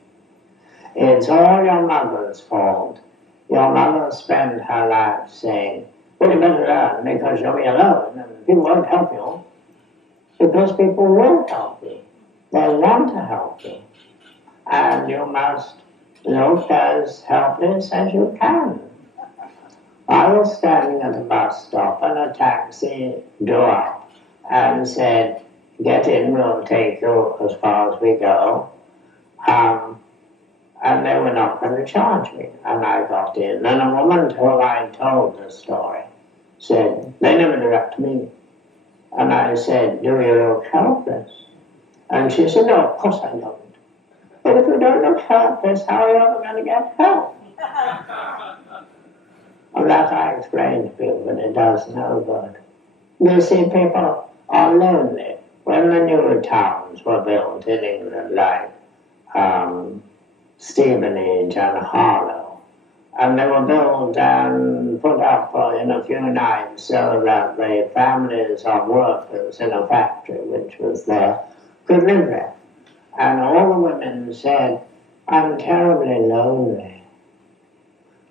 It's all your mother's fault. Your mother spent her life saying, well, you better learn because you'll be alone and people won't help you. Because people will help you. They want to help you. And you must look as helpless as you can. I was standing at a bus stop and a taxi drew up and said, "Get in, we'll take you as far as we go." And they were not going to charge me. And I got in. And a woman to whom I told the story said, "They never do that to me." And I said, "Do you look helpless?" And she said, "No, of course I don't. But if you don't look helpless, how are you ever going to get help?" And that I explained to people, but it does no good. You see, people are lonely. When the new towns were built in England, like Stevenage and Harlow, and they were built and put up in a few nights so that the families of workers in a factory which was there could live there. And all the women said, "I'm terribly lonely."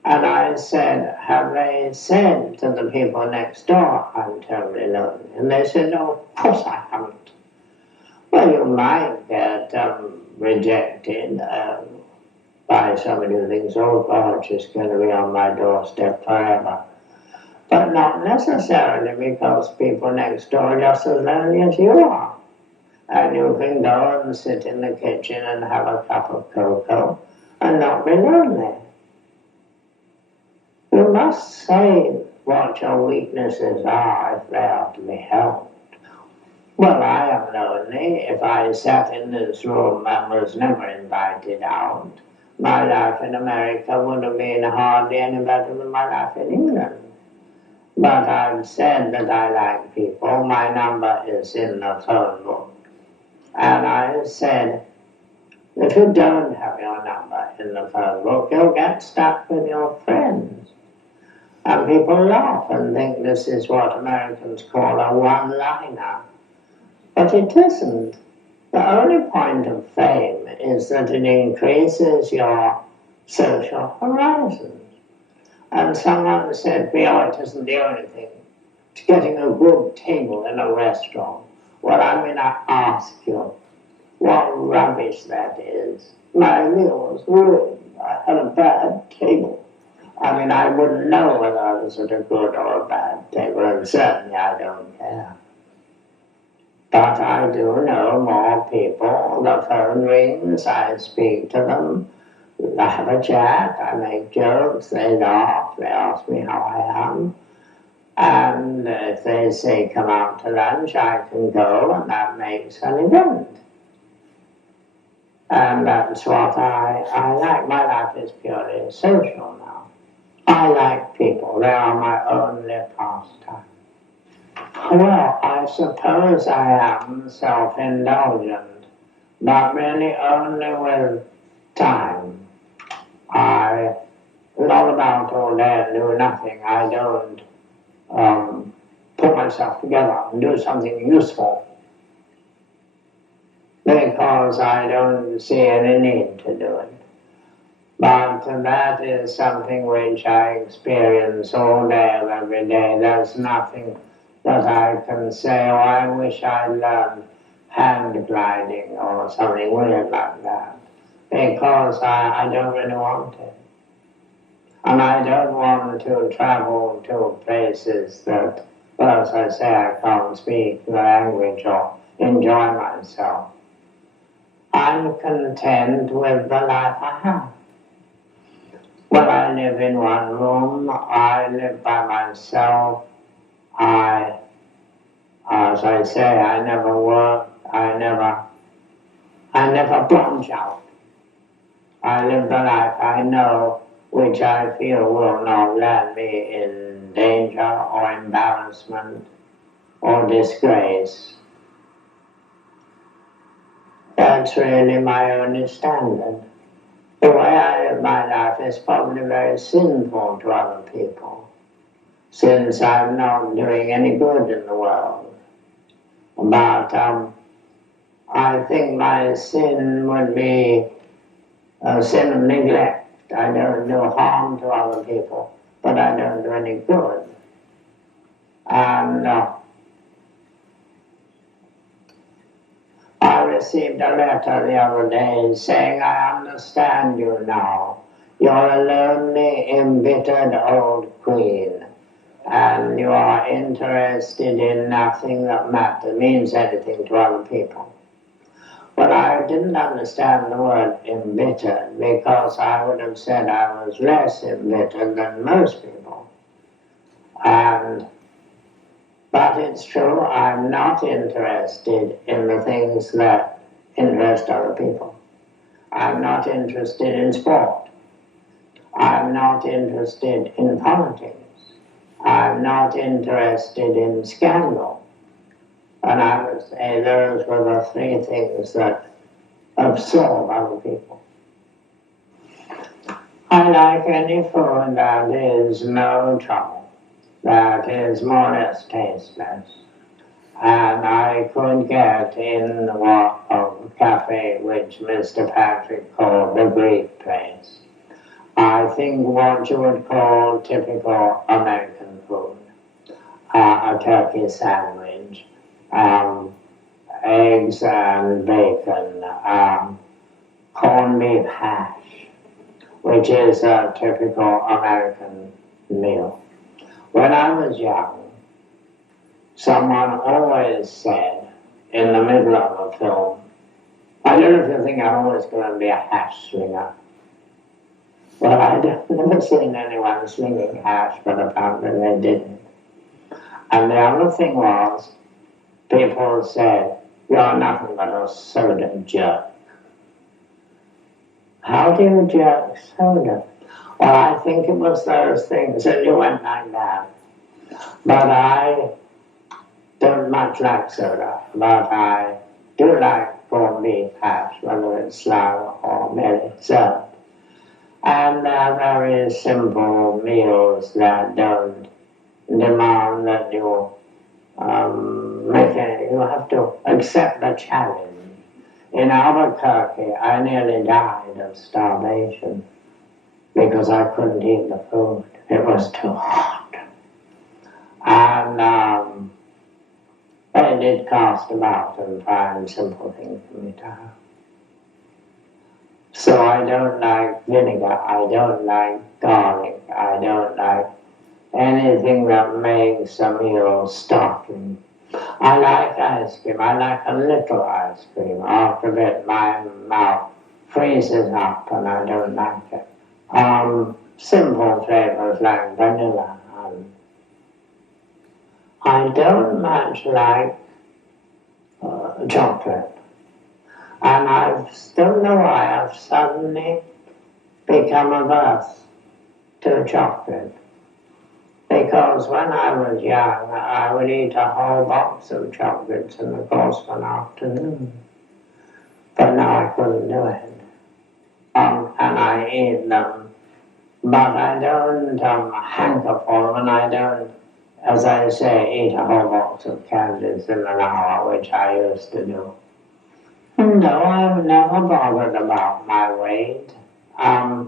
And I said, "Have they said to the people next door, 'I'm terribly lonely'?" And they said, "No, of course I haven't." Well, you might get rejected by somebody who thinks, "Oh God, she's going to be on my doorstep forever." But not necessarily, because people next door are just as lonely as you are. And you can go and sit in the kitchen and have a cup of cocoa and not be lonely. You must say what your weaknesses are if they are to be helped. Well, I am lonely. If I sat in this room and was never invited out, my life in America would have been hardly any better than my life in England. But I've said that I like people. My number is in the phone book. And I said, if you don't have your number in the phone book, you'll get stuck with your friends. And people laugh and think this is what Americans call a one-liner. But it isn't. The only point of fame is that it increases your social horizons. And someone said, "Oh, it isn't the only thing. It's getting a good table in a restaurant." Well, I'm going to ask you what rubbish that is. My meal was ruined. I had a bad table. I mean, I wouldn't know whether I was at a good or a bad table, and certainly I don't care. But I do know more people. The phone rings, I speak to them, I have a chat, I make jokes, they laugh, they ask me how I am. And if they say come out to lunch, I can go, and that makes an event. And that's what I like. My life is purely social now. I like people. They are my only pastime. Well, I suppose I am self-indulgent, but really only with time. I loll about all day and do nothing. I don't put myself together and do something useful, because I don't see any need to do it. But that is something which I experience all day of every day. There's nothing that I can say, "Oh, I wish I learned hand gliding," or something weird like that, because I don't really want it. And I don't want to travel to places that, well, as I say, I can't speak the language or enjoy myself. I'm content with the life I have. Well, I live in one room, I live by myself, as I say, I never work, I never plunge out. I live the life I know, which I feel will not land me in danger or embarrassment or disgrace. That's really my only standard. The way I live my life is probably very sinful to other people, since I'm not doing any good in the world. But I think my sin would be a sin of neglect. I don't do harm to other people, but I don't do any good. And I received a letter the other day saying, I understand you now. You're a lonely, embittered old queen, and you are interested in nothing that means anything to other people. Well, I didn't understand the word embittered, because I would have said I was less embittered than most people. But it's true, I'm not interested in the things that interest other people. I'm not interested in sport. I'm not interested in politics. I'm not interested in scandal. And I would say those were the three things that absorb other people. I like any food that is no trouble, that is more or less tasteless. And I could get in a cafe which Mr. Patrick called the Greek place. I think what you would call typical American food, a turkey sandwich, eggs and bacon, corned beef hash, which is a typical American meal. When I was young, someone always said in the middle of a film, I don't know if you think I'm always going to be a hash slinger. Well, I'd never seen anyone slinging hash, but apparently they didn't. And the other thing was, people said, you're nothing but a soda jerk. How do you jerk soda? Well, I think it was those things, and you went like that. But I don't much like soda, but I do like corned beef hash, whether it's slow or merely served. And they're very simple meals that don't demand that you make it. You have to accept the challenge. In Albuquerque, I nearly died of starvation because I couldn't eat the food. It was too hot. And they did cast about and find simple things for me to have. So I don't like vinegar, I don't like garlic, I don't like anything that makes a meal startling. I like ice cream, I like a little ice cream. After a bit my mouth freezes up and I don't like it. Simple flavors like vanilla. I don't much like chocolate. And I don't know why I've suddenly become averse to chocolate. Because when I was young, I would eat a whole box of chocolates in the course of an afternoon. But now I couldn't do it. And I eat them. But I don't hanker for them, and I don't, as I say, eat a whole box of candies in an hour, which I used to do. No, I've never bothered about my weight. I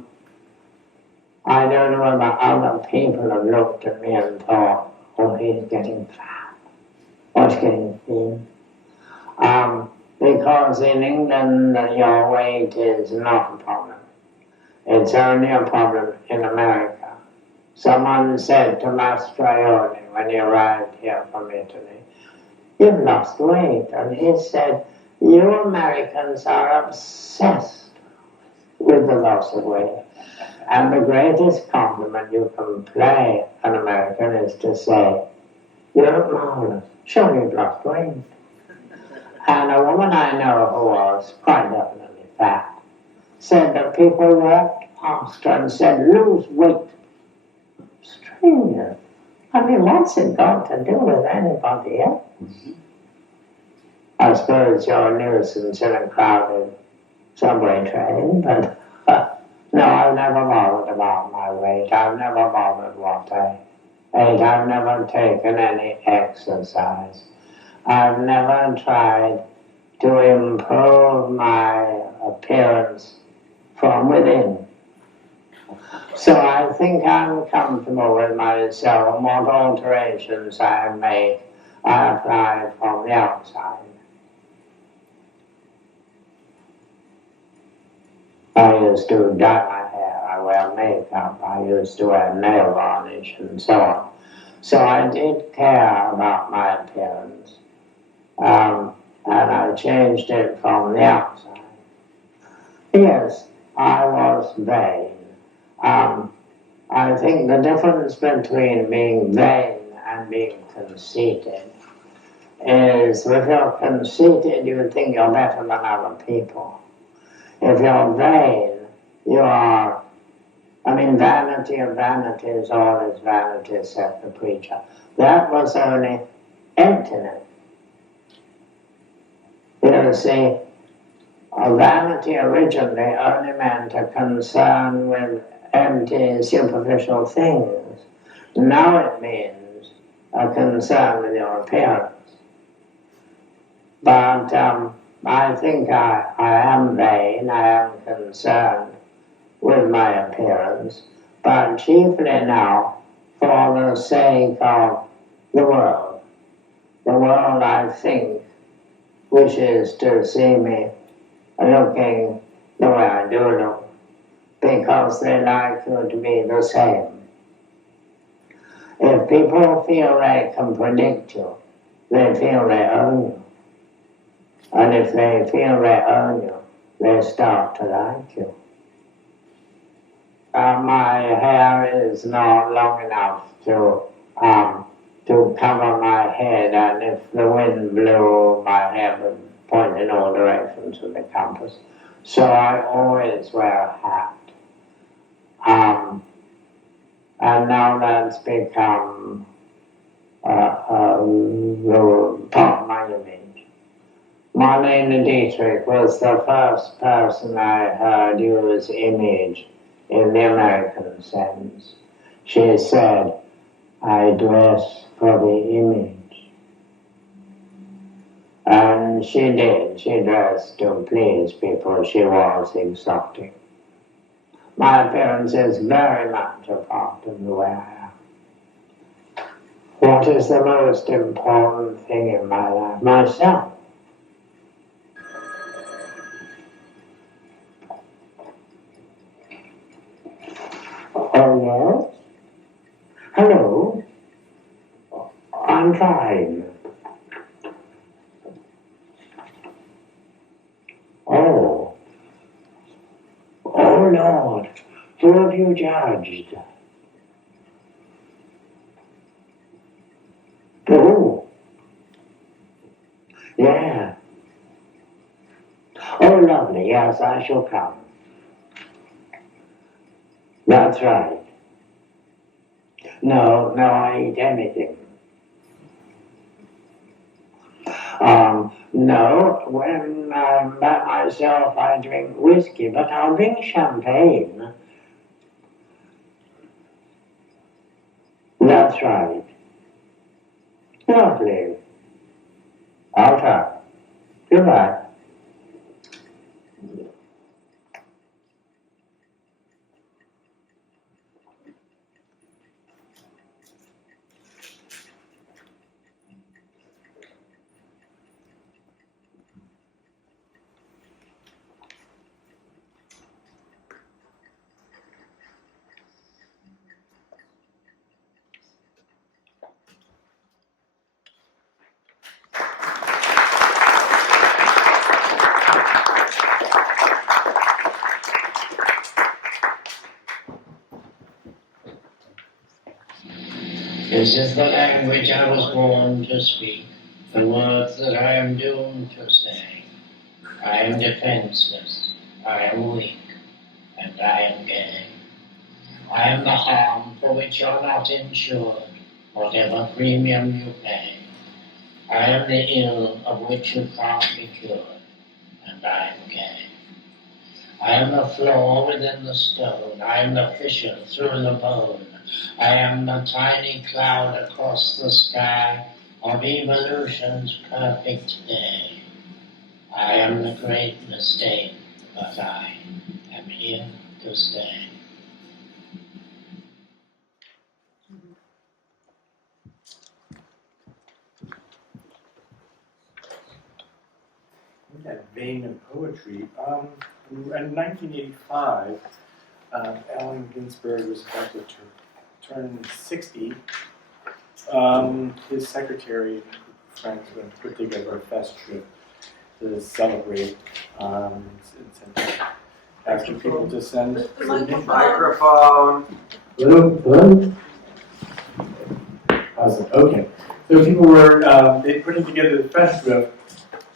don't know about other people have looked at me and thought, oh, he's getting fat, or he's getting thin. Because in England, your weight is not a problem. It's only a problem in America. Someone said to Mastroianni when he arrived here from Italy, you've lost weight. And he said, you Americans are obsessed with the loss of weight. And the greatest compliment you can pay an American is to say, you look marvelous, surely you've lost weight. And a woman I know who was quite definitely fat said that people walked past her and said, lose weight. Stranger. I mean, what's it got to do with anybody else? I suppose you're a nuisance in a crowded subway train, but no, I've never bothered about my weight. I've never bothered what I ate. I've never taken any exercise. I've never tried to improve my appearance from within. So I think I'm comfortable with myself. What alterations I make, I apply from the outside. I used to dye my hair, I wear makeup, I used to wear nail varnish and so on. So I did care about my appearance, and I changed it from the outside. Yes, I was vain. I think the difference between being vain and being conceited is if you're conceited, you think you're better than other people. If you're vain, you are, vanity of vanities, all is vanity, said the preacher. That was only emptiness. You see, vanity originally only meant a concern with empty, superficial things. Now it means a concern with your appearance. But I think I am vain, I am concerned with my appearance, but chiefly now for the sake of the world. The world, I think, wishes to see me looking the way I do look, because they like you to be the same. If people feel they can predict you, they feel they own you. And if they feel they own you, they start to like you. My hair is not long enough to cover my head, and if the wind blew, my hair would point in all directions of the compass. So I always wear a hat. And now that's become the part of my image. Marlene Dietrich was the first person I heard use image in the American sense. She said, I dress for the image. And she did. She dressed to please people. She was exotic. My appearance is very much a part of the way I am. What is the most important thing in my life? Myself. Oh, yes? Hello? I'm fine. Oh. Oh, Lord, who have you judged? Oh. Yeah. Oh, lovely, yes, I shall come. That's right. No, I eat anything. No, when I'm by myself I drink whiskey, but I'll drink champagne. That's right. Lovely. I'll try. Goodbye. This is the language I was born to speak, the words that I am doomed to say. I am defenseless, I am weak, and I am gay. I am the harm for which you're not insured, whatever premium you pay. I am the ill of which you can't be cured, and I am gay. I am the flaw within the stone, I am the fissure through the bone. I am the tiny cloud across the sky of evolution's perfect day. I am the great mistake, but I am here to stay. In that vein of poetry, In 1985, Allen Ginsberg was about to turn 60. His secretary, Frank, put together a fest trip to celebrate and asking people to send Microphone. Hello? How's it? Okay. So people were they putting together the fest trip,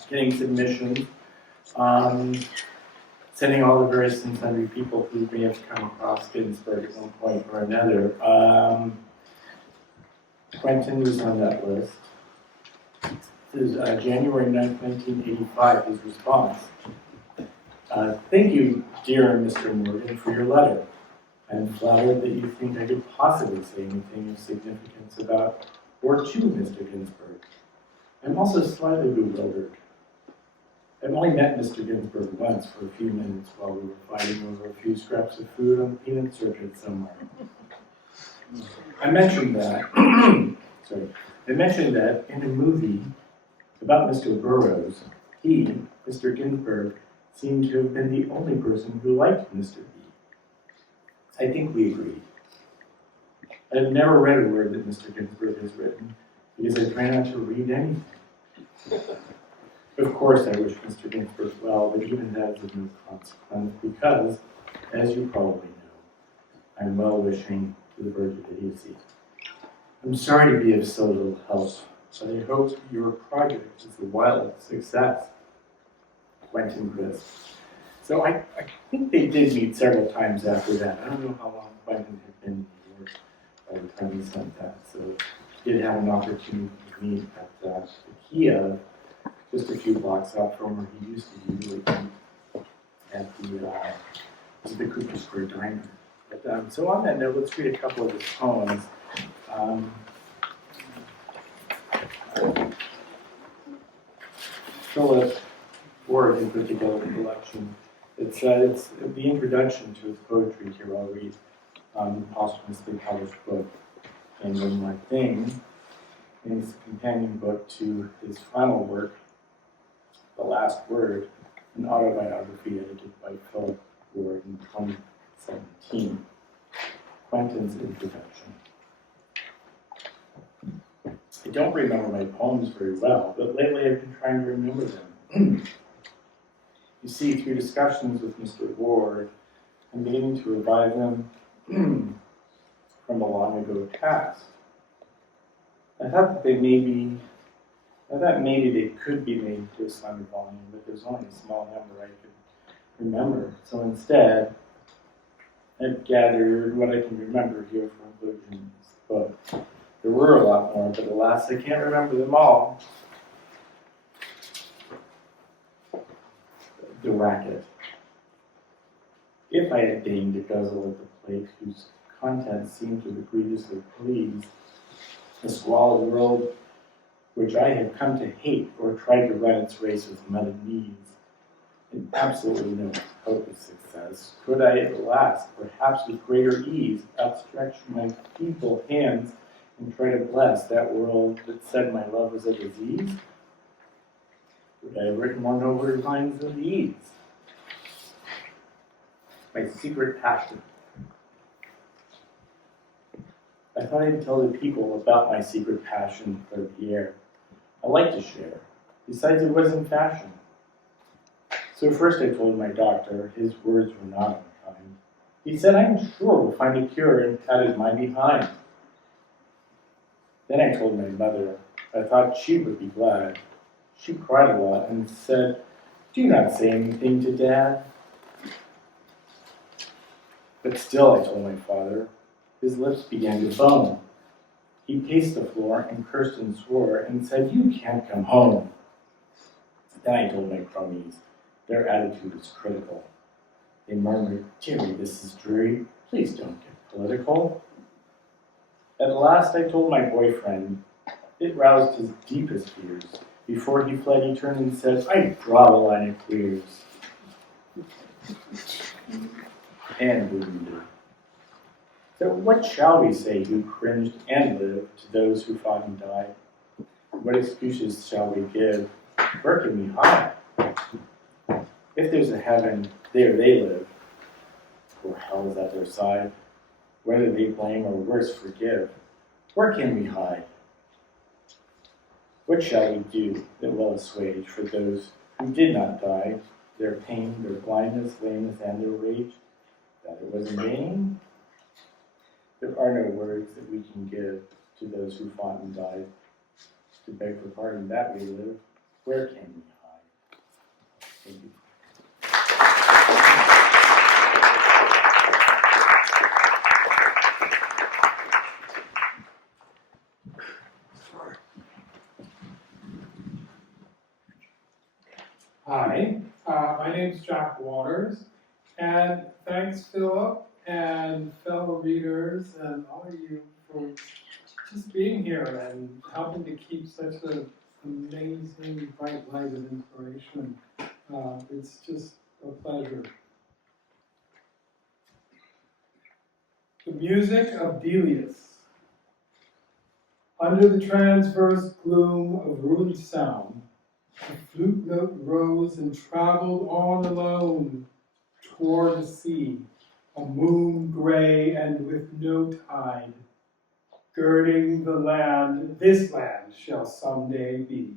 getting submissions, sending all the various and sundry people who may have come across Ginsberg at one point or another. Quentin was on that list. This is January 9th, 1985, his response. Thank you, dear Mr. Morgan, for your letter. I'm flattered that you think I could possibly say anything of significance about or to Mr. Ginsberg. I'm also slightly bewildered. I've only met Mr. Ginsberg once for a few minutes while we were fighting over a few scraps of food on the peanut circuit somewhere. I mentioned that in a movie about Mr. Burroughs, he, Mr. Ginsberg, seemed to have been the only person who liked Mr. B. I think we agreed. I've never read a word that Mr. Ginsberg has written because I try not to read anything. Of course, I wish Mr. Ginsberg well, but even that is of no consequence because, as you probably know, I'm well-wishing to the verge of idiocy. I'm sorry to be of so little help, but I hope your project is a wild success. Quentin Crisp. So I think they did meet several times after that. I don't know how long Quentin had been in New York by the time he sent that. So he did have an opportunity to meet at the Kiev, just a few blocks out from where he used to usually eat at the Cooper Square Diner. But, so on that note, let's read a couple of his poems. Phillip Ward has put together a collection. It's the introduction to his poetry here. I'll read posthumously published book, and One More Thing, and it's a companion book to his final work, The Last Word, an autobiography edited by Phillip Ward in 2017. Quentin's introduction. I don't remember my poems very well, but lately I've been trying to remember them. You see, through discussions with Mr. Ward, I'm beginning to revive them from a long ago past. I thought maybe they could be made into a slender volume, but there's only a small number I could remember. So instead, I've gathered what I can remember here for inclusion in this book. There were a lot more, but alas, I can't remember them all. The Racket. If I had deigned to guzzle at the plate whose contents seemed to egregiously please the squalid world which I have come to hate or tried to run its race with muddied knees, in absolutely no hope of success, could I at last, perhaps with greater ease, outstretch my feeble hands and try to bless that world that said my love was a disease? Would I have written more nobler lines than these? My secret passion. I thought I'd tell the people about my secret passion for the air. I like to share. Besides, it was in fashion. So first I told my doctor, his words were not unkind. He said, I'm sure we'll find a cure, and patted my behind. Then I told my mother, I thought she would be glad. She cried a lot and said, do not say anything to Dad. But still, I told my father. His lips began to foam. He paced the floor and cursed and swore and said, you can't come home. Then I told my cronies. Their attitude was critical. They murmured, Jerry, this is dreary. Please don't get political. At last I told my boyfriend. It roused his deepest fears. Before he fled, he turned and said, I draw the line of queers. And wounded. So what shall we say who cringed and lived to those who fought and died? What excuses shall we give? Where can we hide? If there's a heaven, there they live, or hell is at their side. Whether they blame or worse forgive, where can we hide? What shall we do that will assuage for those who did not die, their pain, their blindness, lameness, and their rage, that it was in vain? There are no words that we can give to those who fought and died. To beg for pardon that we live, where can we hide? Thank you. Hi, my name's Jack Waters, and thanks Philip and fellow readers and all of you for just being here and helping to keep such an amazing bright light of inspiration. It's just a pleasure. The music of Delius. Under the transverse gloom of ruined sound, the flute note rose and traveled on alone toward the sea, a moon gray and with no tide, girding the land this land shall someday be.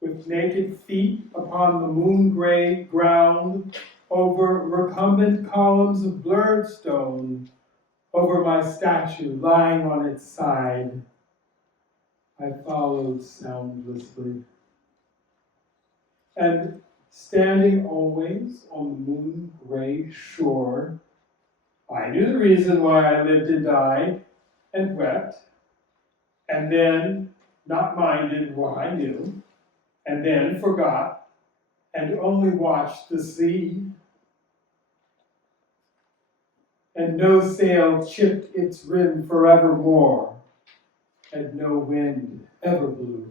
With naked feet upon the moon gray ground, over recumbent columns of blurred stone, over my statue lying on its side, I followed soundlessly. And standing always on the moon-gray shore, I knew the reason why I lived and died, and wept, and then not minded what I knew, and then forgot, and only watched the sea. And no sail chipped its rim forevermore, and no wind ever blew.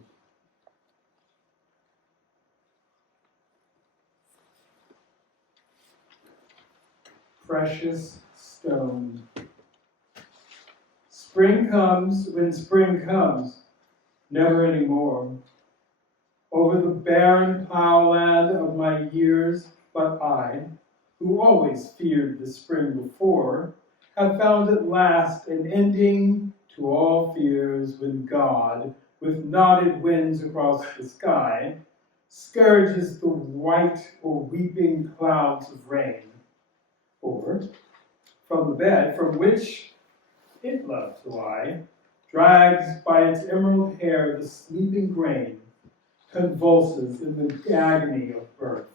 Precious stone. Spring comes when spring comes, never anymore. Over the barren plowland of my years, but I, who always feared the spring before, have found at last an ending to all fears when God, with knotted winds across the sky, scourges the white or weeping clouds of rain, or from the bed from which it loved to lie, drags by its emerald hair the sleeping grain, convulses in the agony of birth.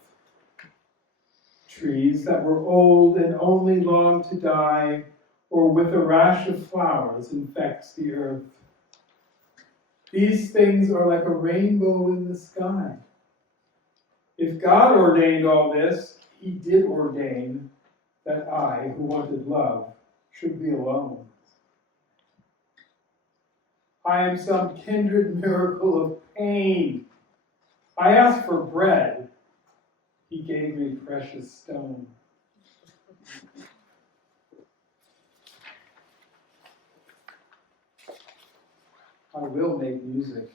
Trees that were old and only longed to die, or with a rash of flowers infects the earth. These things are like a rainbow in the sky. If God ordained all this, he did ordain that I, who wanted love, should be alone. I am some kindred miracle of pain. I asked for bread. He gave me precious stone. I will make music.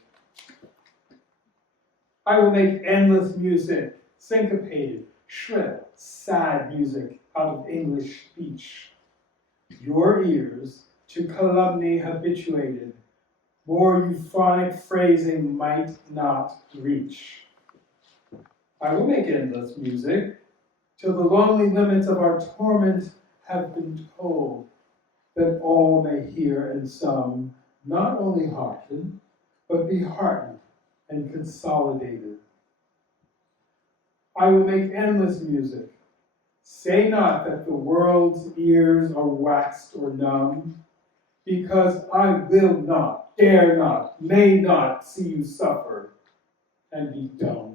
I will make endless music, syncopated, shrill, sad music out of English speech. Your ears, to calumny habituated, more euphonic phrasing might not reach. I will make endless music, till the lonely limits of our torment have been told, that all may hear and some not only hearken, but be heartened and consolidated. I will make endless music. Say not that the world's ears are waxed or numb, because I will not, dare not, may not see you suffer and be dumb.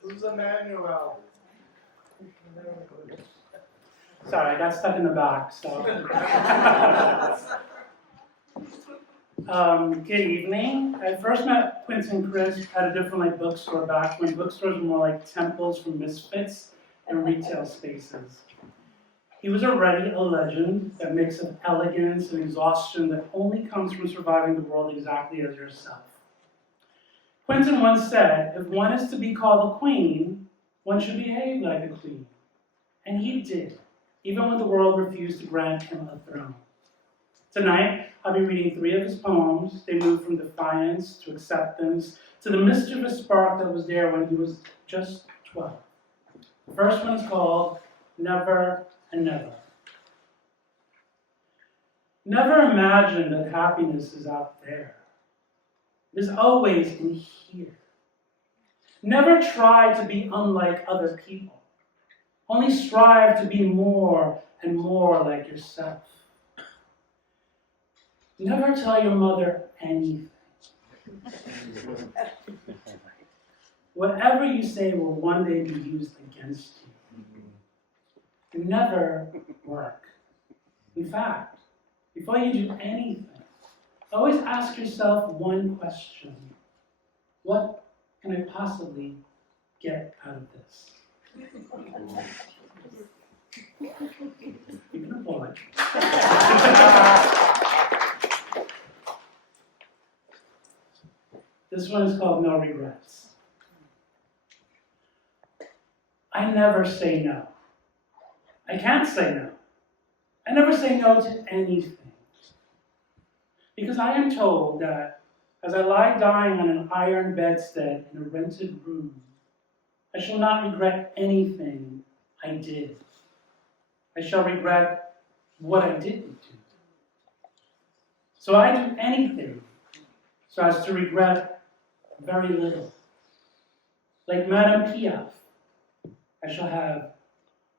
Who's Emmanuel? Sorry, I got stuck in the back, so. Good evening. I first met Quentin Crisp at a different bookstore back when bookstores were more like temples for misfits and retail spaces. He was already a legend, that mix of elegance and exhaustion that only comes from surviving the world exactly as yourself. Quentin once said, if one is to be called a queen, one should behave like a queen. And he did, even when the world refused to grant him a throne. Tonight, I'll be reading 3 of his poems. They move from defiance to acceptance to the mischievous spark that was there when he was just 12. The first one is called Never and Never. Never imagine that happiness is out there. It is always in here. Never try to be unlike other people. Only strive to be more and more like yourself. Never tell your mother anything. Whatever you say will one day be used against you. Never work. In fact, before you do anything, always ask yourself one question. What can I possibly get out of this? You can applaud. This one is called No Regrets. I never say no. I can't say no. I never say no to anything. Because I am told that as I lie dying on an iron bedstead in a rented room, I shall not regret anything I did. I shall regret what I didn't do. So I do anything so as to regret very little. Like Madame Piaf, I shall have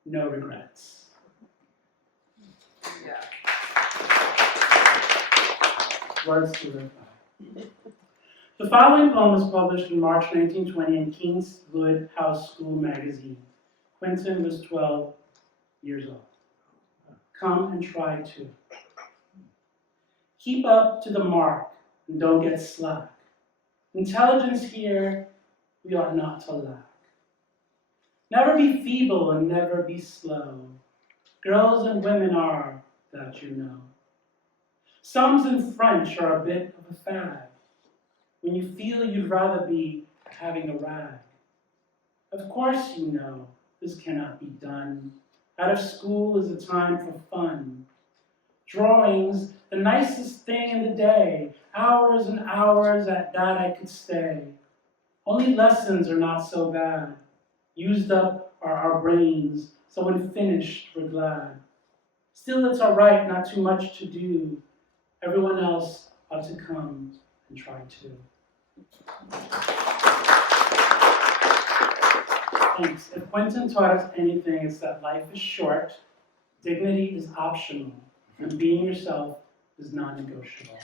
no regrets. Yeah. Words to live by. The following poem was published in March 1920 in Kingswood House School magazine. Quentin was 12 years old. Come and try to. Keep up to the mark and don't get slack. Intelligence here we ought not to lack. Never be feeble and never be slow. Girls and women are, that you know. Sums in French are a bit of a fad. When you feel you'd rather be having a rag. Of course you know this cannot be done. Out of school is a time for fun. Drawings, the nicest thing in the day. Hours and hours at that I could stay. Only lessons are not so bad. Used up are our brains, so when finished we're glad. Still it's all right, not too much to do. Everyone else ought to come and try too. Thanks. If Quentin taught us anything, it's that life is short, dignity is optional, and being yourself is non-negotiable.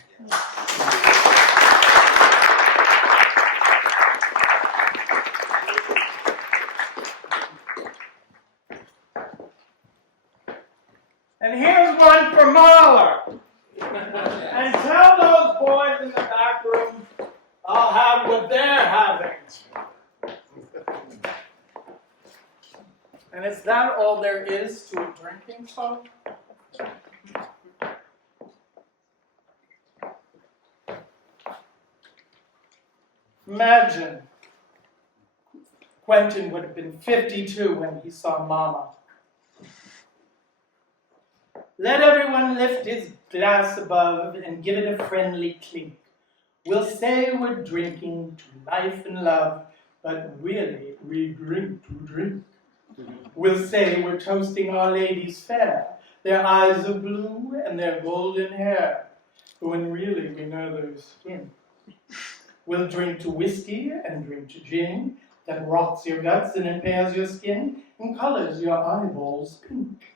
And here's one for Mahler. And tell those boys in the back room I'll have what they're having. And is that all there is to a drinking club? Imagine Quentin would have been 52 when he saw Mama. Let everyone lift his glass above and give it a friendly clink. We'll say we're drinking to life and love, but really we drink to drink. We'll say we're toasting Our Ladies fair, their eyes of blue and their golden hair, but when really we know their skin. We'll drink to whiskey and drink to gin that rots your guts and impairs your skin and colors your eyeballs pink.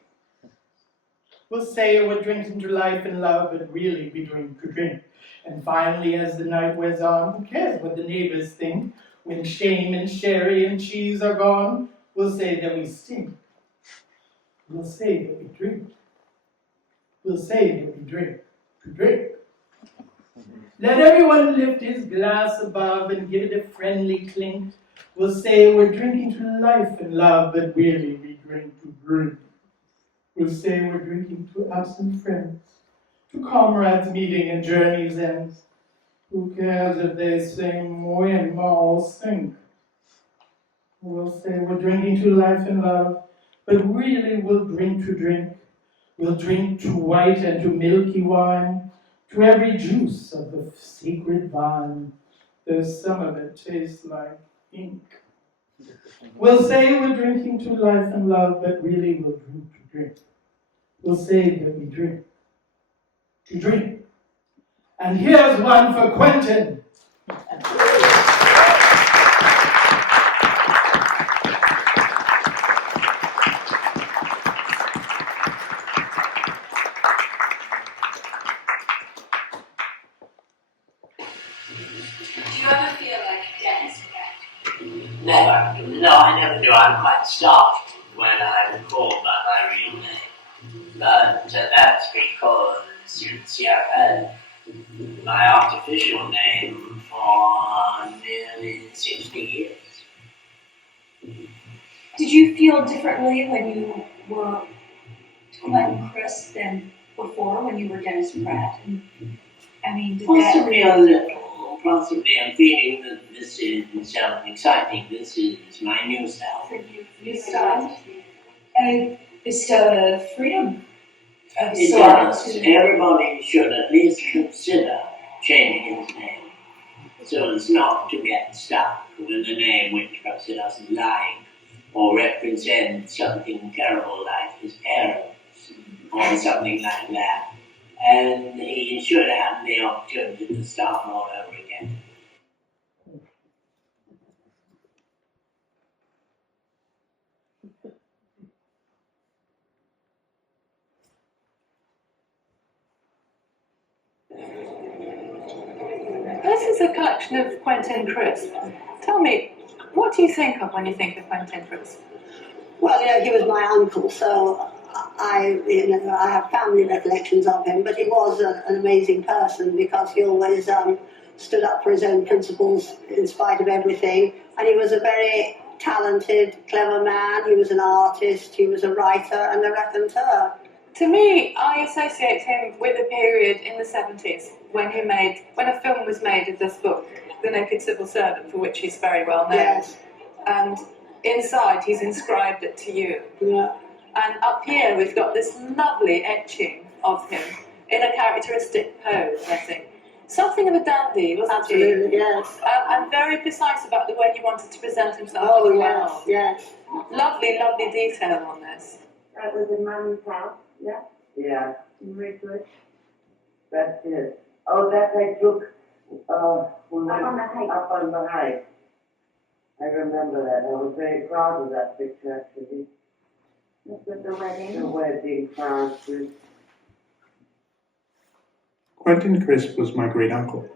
We'll say we're drinking to life and love, but really we drink to drink. And finally, as the night wears on, who cares what the neighbors think? When shame and sherry and cheese are gone, we'll say that we stink We'll say that we drink. We'll say that we drink to drink. Let everyone lift his glass above and give it a friendly clink. We'll say we're drinking to life and love, but really we drink to drink. We'll say we're drinking to absent friends, to comrades meeting at journey's ends. Who cares if they sing when all sink? We'll say we're drinking to life and love, but really we'll drink to drink. We'll drink to white and to milky wine, to every juice of the sacred vine. Though some of it tastes like ink. We'll say we're drinking to life and love, but really we'll drink to drink. We'll say that we drink to drink. And here's one for Quentin. Never. No, I never do. I'm quite startled when I'm called by my real name. But that's because, you see, I've had my artificial name for nearly 60 years. Did you feel differently when you were Quentin Crisp than before when you were Dennis Pratt? And, I mean, did Possibly a little. Possibly I'm feeling that this is exciting. This is my new self. New style? And it's freedom of It sorts. does. Everybody should at least consider changing his name, so as not to get stuck with a name which perhaps he doesn't like, or represents something terrible like his parents, or something like that. And he should have the opportunity to start all over again. This is a collection of Quentin Crisp. Tell me, what do you think of when you think of Quentin Crisp? Well, he was my uncle, so I have family recollections of him, but he was an amazing person because he always stood up for his own principles in spite of everything, and he was a very talented, clever man. He was an artist, he was a writer and a raconteur. To me, I associate him with a period in the 70s when a film was made of this book, The Naked Civil Servant, for which he's very well known. Yes. And inside he's inscribed it to you. Yeah. And up here we've got this lovely etching of him in a characteristic pose, I think. Something of a dandy, wasn't he? Absolutely, yes. And very precise about the way he wanted to present himself Oh, to the yes, world. yes. Lovely, lovely detail on this. That was in Mum's house, yeah? Yeah, In Ridgewood. that's it. Oh, that I took, when we Up on the height. up on the height. I remember that. I was very proud of that picture, actually. This was the wedding. The wedding francis. Quentin Crisp was my great-uncle.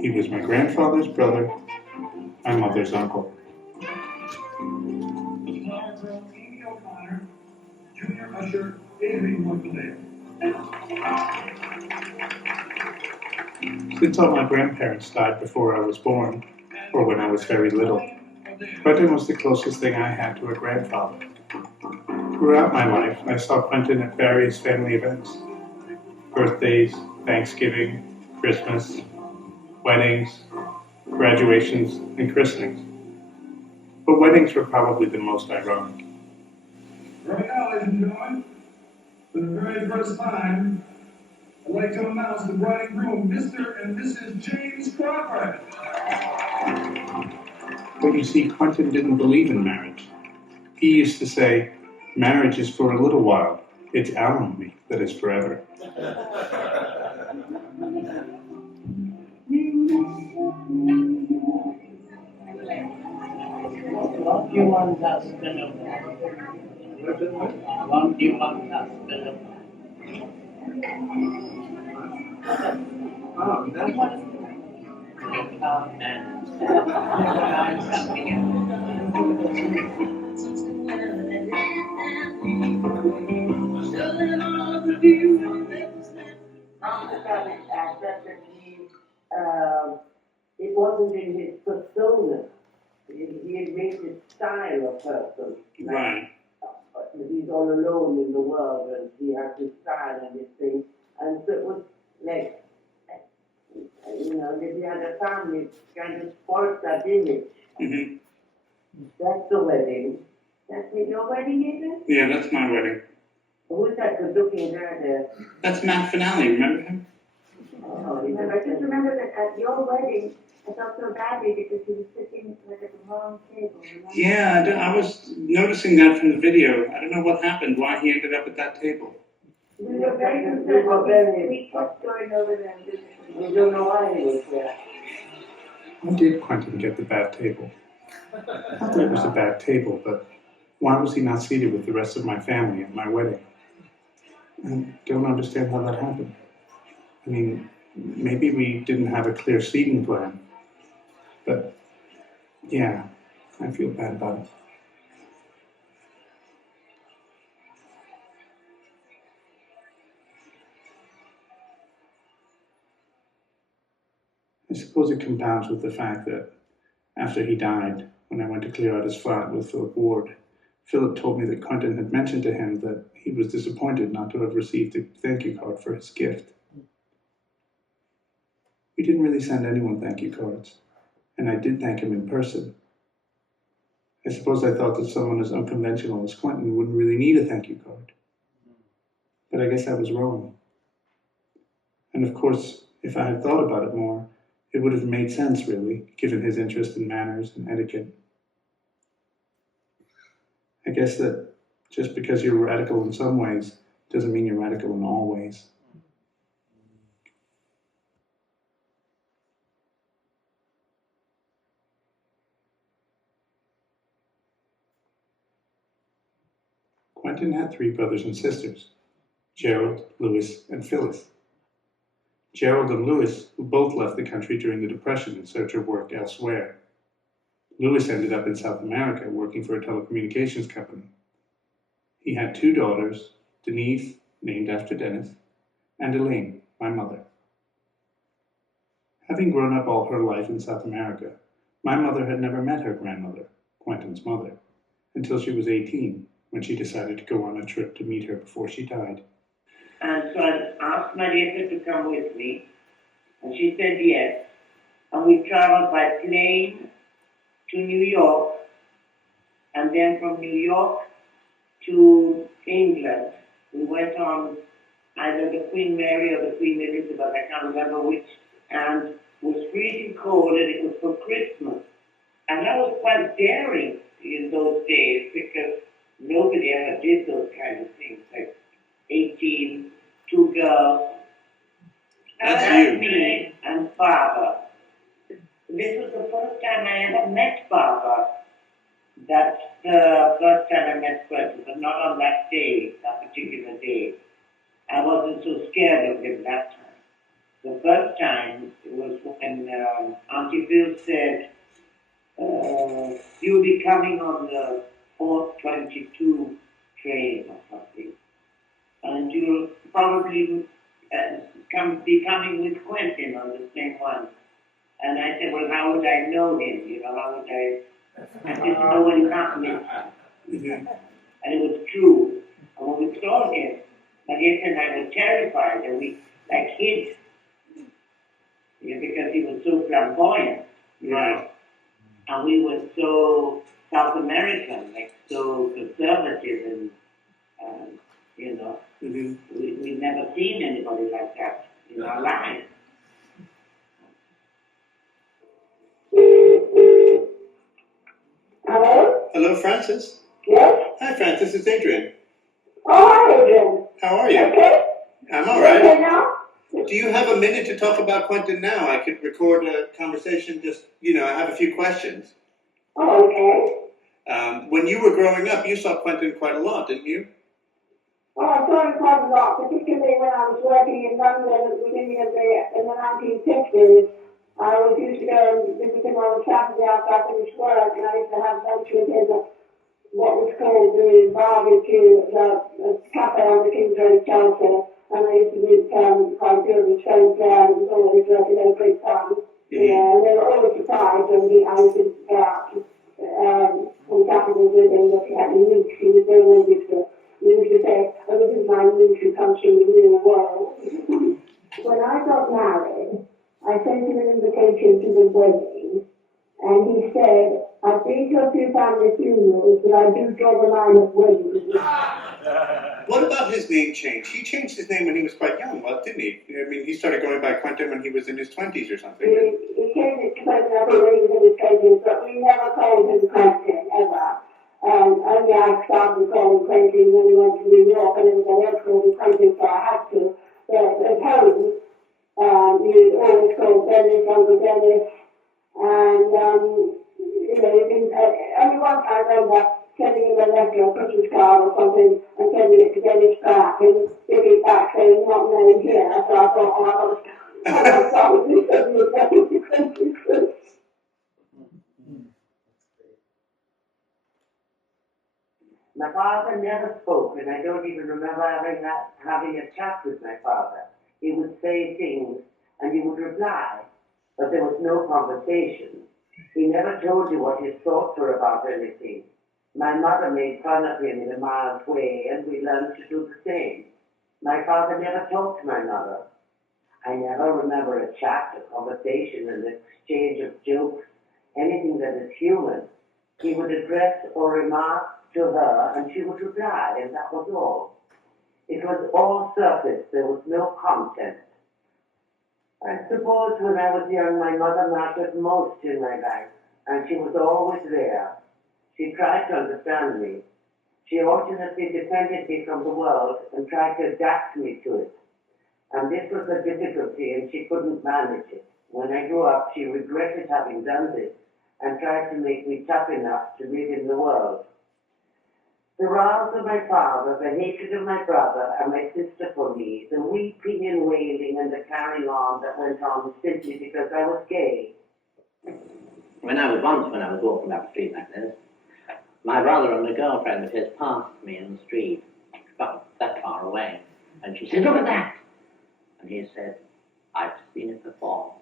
He was my grandfather's brother, my mother's uncle. Junior usher, Adrian Goycoolea. Since all my grandparents died before I was born, or when I was very little, Quentin was the closest thing I had to a grandfather. Throughout my life, I saw Quentin at various family events. Birthdays, Thanksgiving, Christmas, weddings, graduations, and christenings. But weddings were probably the most ironic. Right now, ladies and gentlemen, for the very first time, I'd like to announce the bride and groom, Mr. and Mrs. James Crawford. But you see, Quentin didn't believe in marriage. He used to say, marriage is for a little while. It's alimony that is forever. What you want us to know? What you want us to know? Oh, that's what you wasn't in his persona. He had made his style of person. Right. He's all alone in the world and he has his style and his thing. And so it was like, if he had a family, it kind of spoiled that image. Mm-hmm. That's the wedding. That's your wedding, is it? Yeah, that's my wedding. Who's that good looking guy there? That's Matt Finale, remember him? Oh, I just remember that at your wedding, I felt so badly because he was sitting like at the wrong table. Remember? Yeah, I was noticing that from the video. I don't know what happened, why he ended up at that table. We were very concerned. We kept going over there. We don't know why he was there. Why did Quentin get the bad table? Not that it was a bad table, but why was he not seated with the rest of my family at my wedding? I don't understand how that happened. I mean, maybe we didn't have a clear seating plan. But, yeah, I feel bad about it. I suppose it compounds with the fact that after he died, when I went to clear out his flat with Phillip Ward, Phillip told me that Quentin had mentioned to him that he was disappointed not to have received a thank you card for his gift. We didn't really send anyone thank you cards, and I did thank him in person. I suppose I thought that someone as unconventional as Quentin wouldn't really need a thank you card. But I guess I was wrong. And of course, if I had thought about it more, it would have made sense, really, given his interest in manners and etiquette. I guess that just because you're radical in some ways doesn't mean you're radical in all ways. Quentin had 3 brothers and sisters, Gerald, Louis, and Phyllis. Gerald and Louis, who both left the country during the Depression in search of work elsewhere. Louis ended up in South America working for a telecommunications company. He had 2 daughters, Denise, named after Dennis, and Elaine, my mother. Having grown up all her life in South America, my mother had never met her grandmother, Quentin's mother, until she was 18, when she decided to go on a trip to meet her before she died. And so I asked Marietta to come with me, and she said yes. And we traveled by plane to New York, and then from New York to England. We went on either the Queen Mary or the Queen Elizabeth, I can't remember which, and it was freezing cold, and it was for Christmas. And I was quite daring in those days, because nobody ever did those kind of things, like 18, 2 girls. That's me and Barbara. This was the first time I ever met Barbara. That's the first time I met Quentin, but not on that day, that particular day. I wasn't so scared of him that time. The first time, it was when Auntie Phil said, you'll be coming on the 422 train or something. And you'll probably be coming with Quentin on the same one. And I said, well, how would I know him? How would I didn't know what he happened. And it was true. And when we saw him, Marietta and I were terrified, and we hid. Because he was so flamboyant. Right. And we were so South American, so conservative, and we'd never seen anybody like that in our lives. Hello? Hello, Francis. Yes? Hi, Francis. It's Adrian. Oh, hi, Adrian. How are you? Okay. I'm all Okay right. now? Do you have a minute to talk about Quentin now? I could record a conversation. I have a few questions. Oh, okay. When you were growing up, you saw Quentin quite a lot, didn't you? Oh, I saw him quite a lot, particularly when I was working in London at the beginning of in the 1960s. I always used to go and visit him on a Saturday after I finished work, and I used to have lunch with him at what was called the barbecue, the cafe on the King's Road, Chelsea, and I used to meet quite a few of his friends there, and it was always a great fun. You know, and they were always surprised when I used to go out from Capital with him that he had a niche. He was very used to, he used to say, oh, this is my niche who comes from the real world. When I got married, I sent him an invitation to the wedding, and he said, I've been to a few family funerals, but I do draw the line at weddings. What about his name change? He changed his name when he was quite young, well, didn't he? I mean, he started going by Quentin when he was in his 20s or something. He changed it to Quentin, I think, when he was in his 20s, but we never called him Quentin, ever. Only I started calling Quentin when we went to New York, and everybody else called him Quentin, so I had to. But at home, he was always called Dennis, Uncle Dennis, and, you know, only once I remember sending him a letter, a Christmas card or something, and sending it to Dennis back, and giving it back saying, not known here, so I thought, oh, I was probably sending it back to Quentin Crisp. My father never spoke, and I don't even remember having a chat with my father. He would say things, and he would reply, but there was no conversation. He never told you what his thoughts were about anything. My mother made fun of him in a mild way, and we learned to do the same. My father never talked to my mother. I never remember a chat, a conversation, an exchange of jokes, anything that is human. He would address or remark to her, and she would reply, and that was all. It was all surface, there was no content. I suppose when I was young, my mother mattered most in my life, and she was always there. She tried to understand me. She alternately defended me from the world and tried to adapt me to it. And this was a difficulty, and she couldn't manage it. When I grew up, she regretted having done this and tried to make me tough enough to live in the world. The wrath of my father, the hatred of my brother and my sister for me, the weeping and wailing and the carrying on that went on simply because I was gay. When I was walking up the street like this, my brother and a girlfriend of his passed me in the street, about that far away, and she said, look at that! And he said, I've seen it before.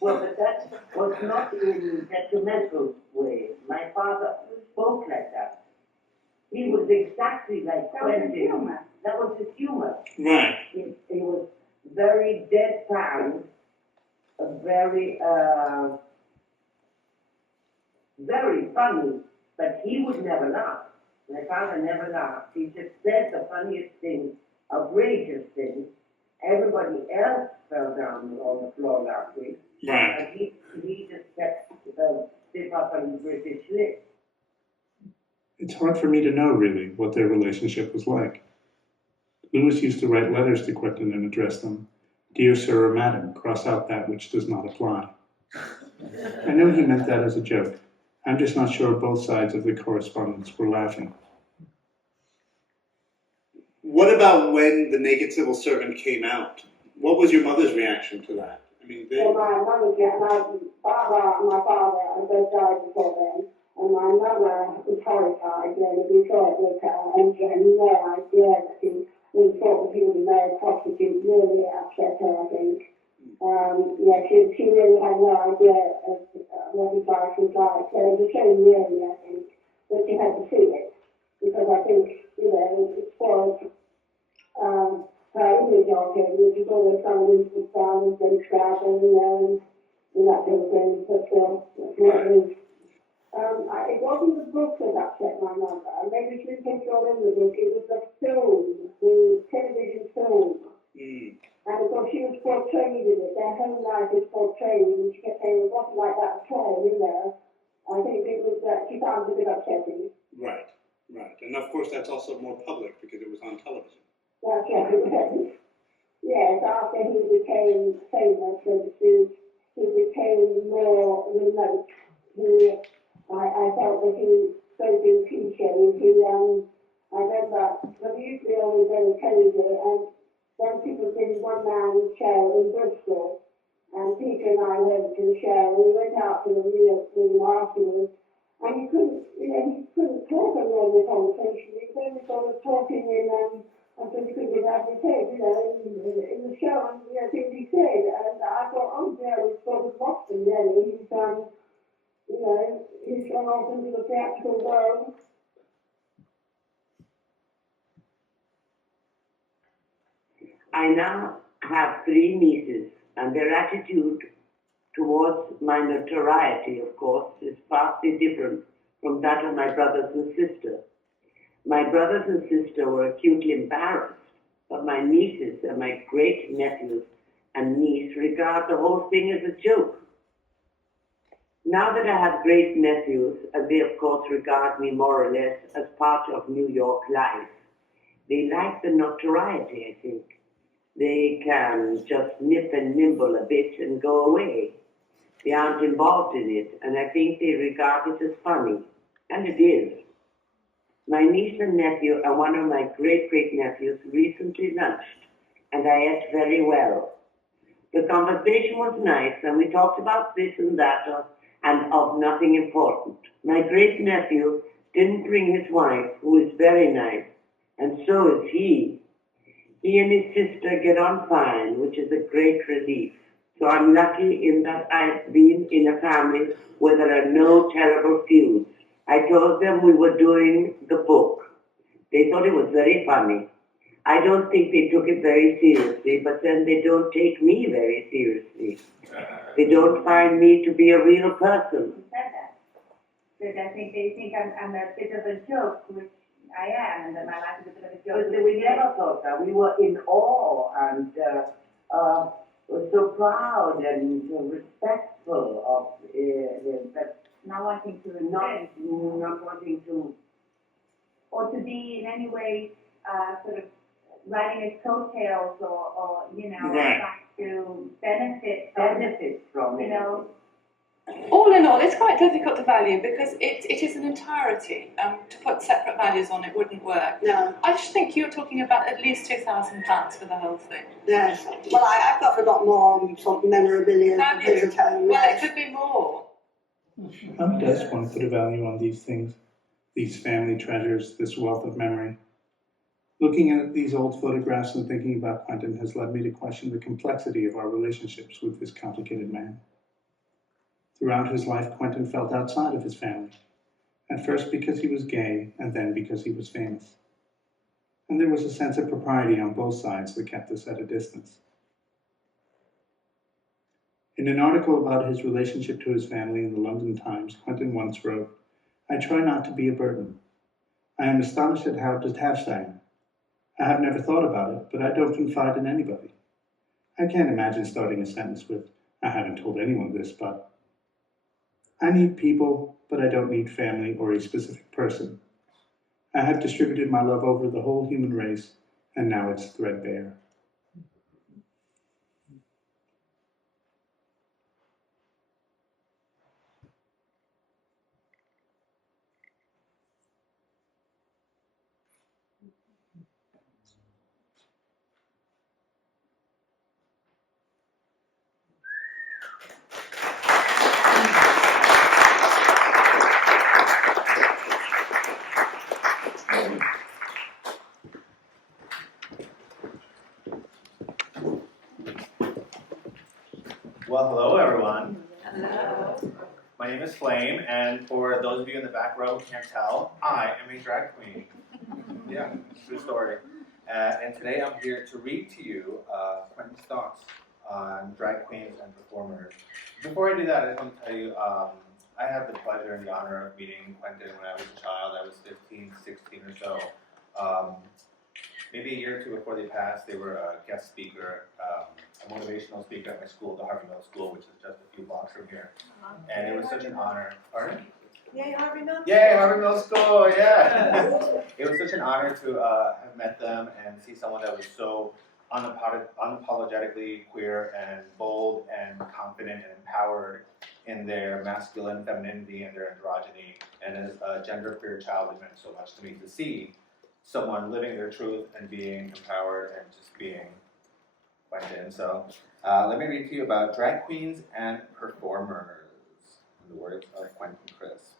Well, but that was not in a detrimental way. My father spoke like that. He was exactly like Quentin. That was his humor. Right. He was very deadpan, very funny, but he would never laugh. My father never laughed. He just said the funniest things, outrageous things. Everybody else fell down on the floor laughing. Right. And he just kept stiff up on the British lip. It's hard for me to know, really, what their relationship was like. Lewis used to write letters to Quentin and address them. Dear Sir or Madam, cross out that which does not apply. I know he meant that as a joke. I'm just not sure both sides of the correspondence were laughing. What about when The Naked Civil Servant came out? What was your mother's reaction to that? I mean, Well, my father both died before then, and my mother was horrified when we saw it with her, and she had no idea that he thought that he was a male prostitute. Really upset her, I think. She really had no idea of what his life was like. So it was a shame, really, I think, that she had to see it, because I think, it spoiled her image of him, which is always someone who's put down and been scrapping, and that sort of thing. But that's what it is. It wasn't the book that upset my mother. Maybe she didn't take it all in the book. It was the film, the television film. And of course, she was portrayed in it. Their whole life is portrayed, and she kept saying, it wasn't like that at all, I think it was that she found it a bit upsetting. Right. And of course, that's also more public because it was on television. That's right. Yes, after he became famous, so to speak, he became more remote. I felt that he spoke in cliches. I remember, but he used to be always very cozy, and once he was in one man's show in Bristol, and Peter and I went to the show, and we went out to the real room afterwards, and he couldn't talk in normal conversation. He was only sort of talking in, I think he couldn't have his head, in the show, and things he said, and I thought, oh dear, we've sort of lost him he's gone off into the theatrical world. I now have 3 nieces, and their attitude towards my notoriety, of course, is vastly different from that of my brothers and sister. My brothers and sister were acutely embarrassed, but my nieces and my great-nephews and niece regard the whole thing as a joke. Now that I have great-nephews, they of course regard me more or less as part of New York life. They like the notoriety, I think. They can just nip and nimble a bit and go away. They aren't involved in it, and I think they regard it as funny. And it is. My niece and nephew and one of my great-great-nephews recently lunched, and I ate very well. The conversation was nice, and we talked about this and that, and of nothing important. My great-nephew didn't bring his wife, who is very nice, and so is he. He and his sister get on fine, which is a great relief. So I'm lucky in that I've been in a family where there are no terrible feuds. I told them we were doing the book. They thought it was very funny. I don't think they took it very seriously, but then they don't take me very seriously. They don't find me to be a real person. You said that. But I think they think I'm a bit of a joke, which I am, and that my life is a bit of a joke. But we never thought that. We were in awe and were so proud and respectful of him, but not wanting to not wanting to, or to be in any way sort of riding his coattails, or you know, right, to benefit from you it. know. All in all, it's quite difficult to value because it is an entirety. To put separate values on it wouldn't work. No. I just think you're talking about at least £2,000 for the whole thing. Yes. Well, I've got a lot more sort of memorabilia Have of his you? at home. Well, Yes. it could be more. How does one put a value on these things, these family treasures, this wealth of memory? Looking at these old photographs and thinking about Quentin has led me to question the complexity of our relationships with this complicated man. Throughout his life, Quentin felt outside of his family, at first because he was gay, and then because he was famous. And there was a sense of propriety on both sides that kept us at a distance. In an article about his relationship to his family in the London Times, Quentin once wrote, "I try not to be a burden. I am astonished at how detached I am. I have never thought about it, but I don't confide in anybody. I can't imagine starting a sentence with, I haven't told anyone this, but I need people, but I don't need family or a specific person. I have distributed my love over the whole human race, and now it's threadbare." Well, hello everyone. Hello. My name is Flame, and for those of you in the back row who can't tell, I am a drag queen. Yeah, true story. And today I'm here to read to you Quentin's thoughts on drag queens and performers. Before I do that, I just want to tell you, I have the pleasure and the honor of meeting Quentin when I was a child. I was 15, 16 or so. Maybe a year or two before they passed, they were a guest speaker, a motivational speaker at my school, the Harvey Middle School, which is just a few blocks from here. And it was such an honor. Pardon? Yay, Harvey Middle School. Yay, Harvey Middle School, yeah. It was such an honor to have met them and see someone that was so unapologetically queer and bold and confident and empowered in their masculine femininity and their androgyny. And as a genderqueer child, it meant so much to me to see someone living their truth and being empowered and just being Quentin. So let me read to you about drag queens and performers, in the words of Quentin Crisp.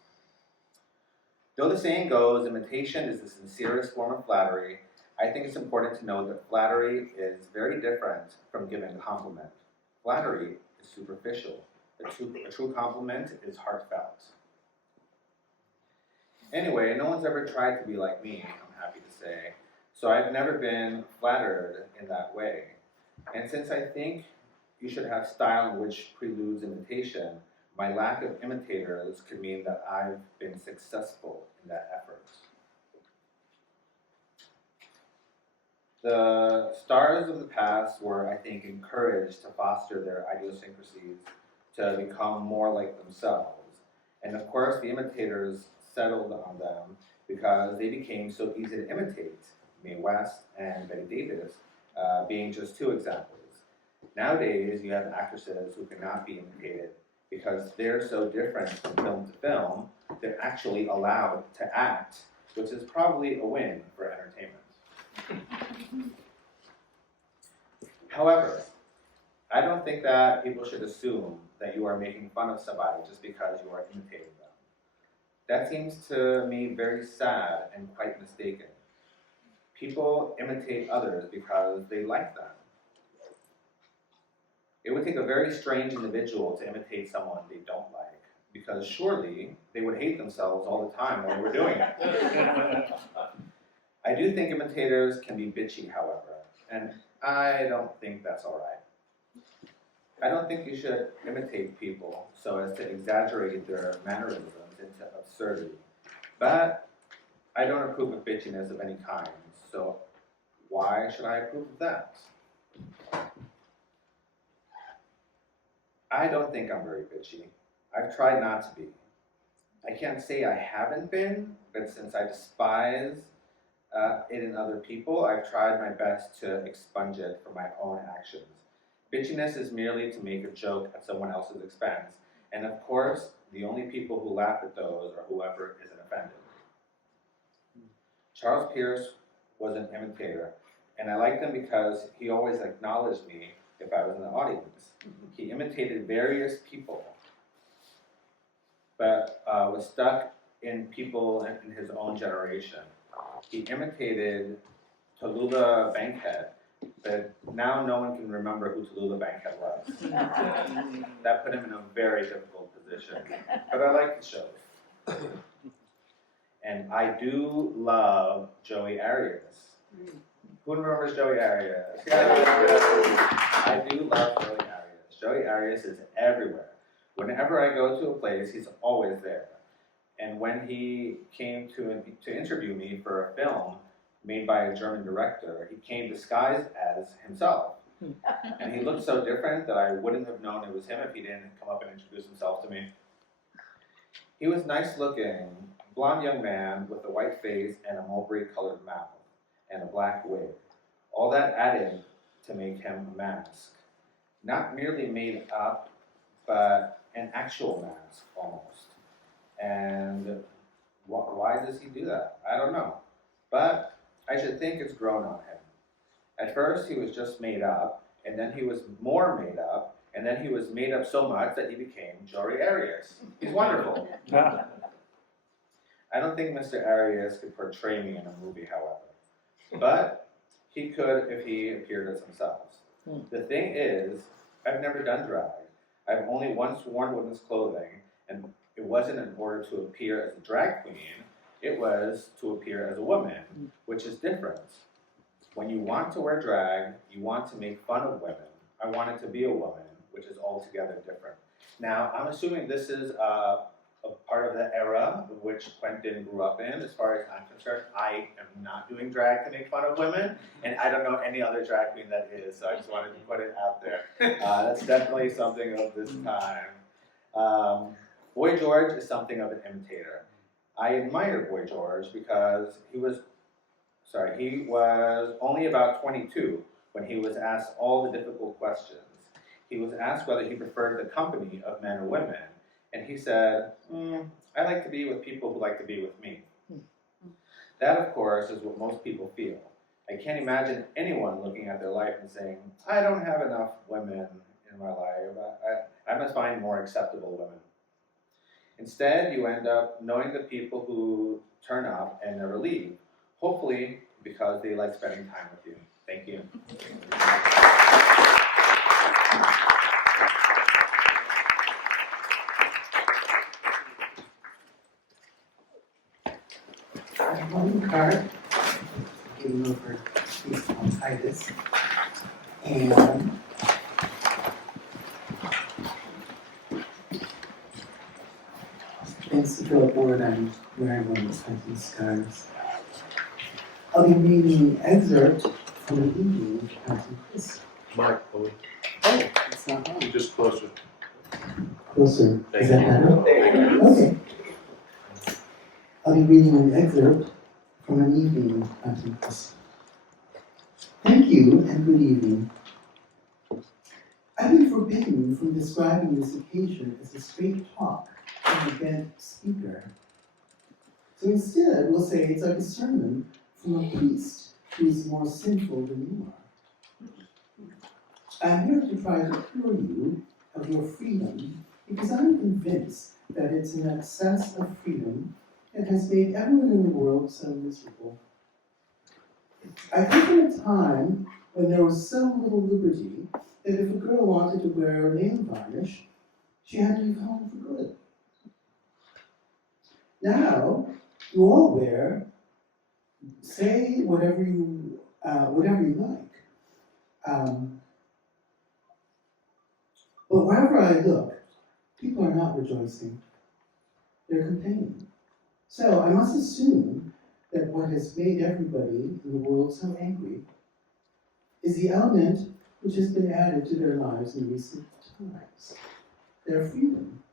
Though the saying goes, imitation is the sincerest form of flattery, I think it's important to note that flattery is very different from giving a compliment. Flattery is superficial. A true compliment is heartfelt. Anyway, no one's ever tried to be like me, I'm happy to say, so I've never been flattered in that way. And since I think you should have style which preludes imitation, my lack of imitators could mean that I've been successful in that effort. The stars of the past were, I think, encouraged to foster their idiosyncrasies to become more like themselves. And of course, the imitators settled on them because they became so easy to imitate, Mae West and Betty Davis being just two examples. Nowadays, you have actresses who cannot be imitated because they're so different from film to film, they're actually allowed to act, which is probably a win for entertainment. However, I don't think that people should assume that you are making fun of somebody just because you are imitating them. That seems to me very sad and quite mistaken. People imitate others because they like them. It would take a very strange individual to imitate someone they don't like, because surely they would hate themselves all the time while they were doing it. I do think imitators can be bitchy, however, and I don't think that's all right. I don't think you should imitate people so as to exaggerate their mannerisms into absurdity, but I don't approve of bitchiness of any kind, so why should I approve of that? I don't think I'm very bitchy. I've tried not to be. I can't say I haven't been, but since I despise it in other people, I've tried my best to expunge it from my own actions. Bitchiness is merely to make a joke at someone else's expense, and of course, the only people who laugh at those are whoever isn't offended. Charles Pierce was an imitator, and I liked him because he always acknowledged me if I was in the audience. He imitated various people, but was stuck in people in his own generation. He imitated Tallulah Bankhead, but now no one can remember who Tallulah Bankhead was. That put him in a very difficult position, but I like the show. And I do love Joey Arias. Who remembers Joey Arias? I do love Joey Arias. Joey Arias is everywhere. Whenever I go to a place, he's always there. And when he came to interview me for a film made by a German director, he came disguised as himself. And he looked so different that I wouldn't have known it was him if he didn't come up and introduce himself to me. He was nice looking, blonde young man with a white face and a mulberry-colored mouth and a black wig. All that added to make him a mask. Not merely made up, but an actual mask, almost. And why does he do that? I don't know. But I should think it's grown on him. At first, he was just made up, and then he was more made up, and then he was made up so much that he became Joey Arias. He's wonderful. I don't think Mr. Arias could portray me in a movie, however. But he could if he appeared as himself. The thing is, I've never done drag. I've only once worn women's clothing, and it wasn't in order to appear as a drag queen, it was to appear as a woman, which is different. When you want to wear drag, you want to make fun of women. I wanted to be a woman, which is altogether different. Now, I'm assuming this is a part of the era in which Quentin grew up in. As far as I'm concerned, I am not doing drag to make fun of women, and I don't know any other drag queen that is, so I just wanted to put it out there. That's definitely something of this time. Boy George is something of an imitator. I admire Boy George because he was only about 22 when he was asked all the difficult questions. He was asked whether he preferred the company of men or women, and he said, I like to be with people who like to be with me. That, of course, is what most people feel. I can't imagine anyone looking at their life and saying, I don't have enough women in my life. I must find more acceptable women. Instead, you end up knowing the people who turn up and never leave, hopefully because they like spending time with you. Thank you. Crisp. And thanks to Phillip Ward, I'm wearing one of the Quentin scarves. I'll be reading an excerpt from the Evening of Quentin Crisp. Mike, please. Oh, it's not on. Just closer. Closer. Is that better? There you go. Okay. I'll be reading an excerpt from an Evening of Quentin Crisp. Thank you and good evening. I've been forbidden from describing this occasion as a straight talk from a bent speaker. So instead, we'll say it's like a sermon from a priest who is more sinful than you are. I'm here to try to cure you of your freedom because I'm convinced that it's an excess of freedom that has made everyone in the world so miserable. I come from a time when there was so little liberty that if a girl wanted to wear nail varnish, she had to leave home for good. Now, you all say whatever you like. But wherever I look, people are not rejoicing. They're complaining. So I must assume that what has made everybody in the world so angry is the element which has been added to their lives in recent times, their freedom.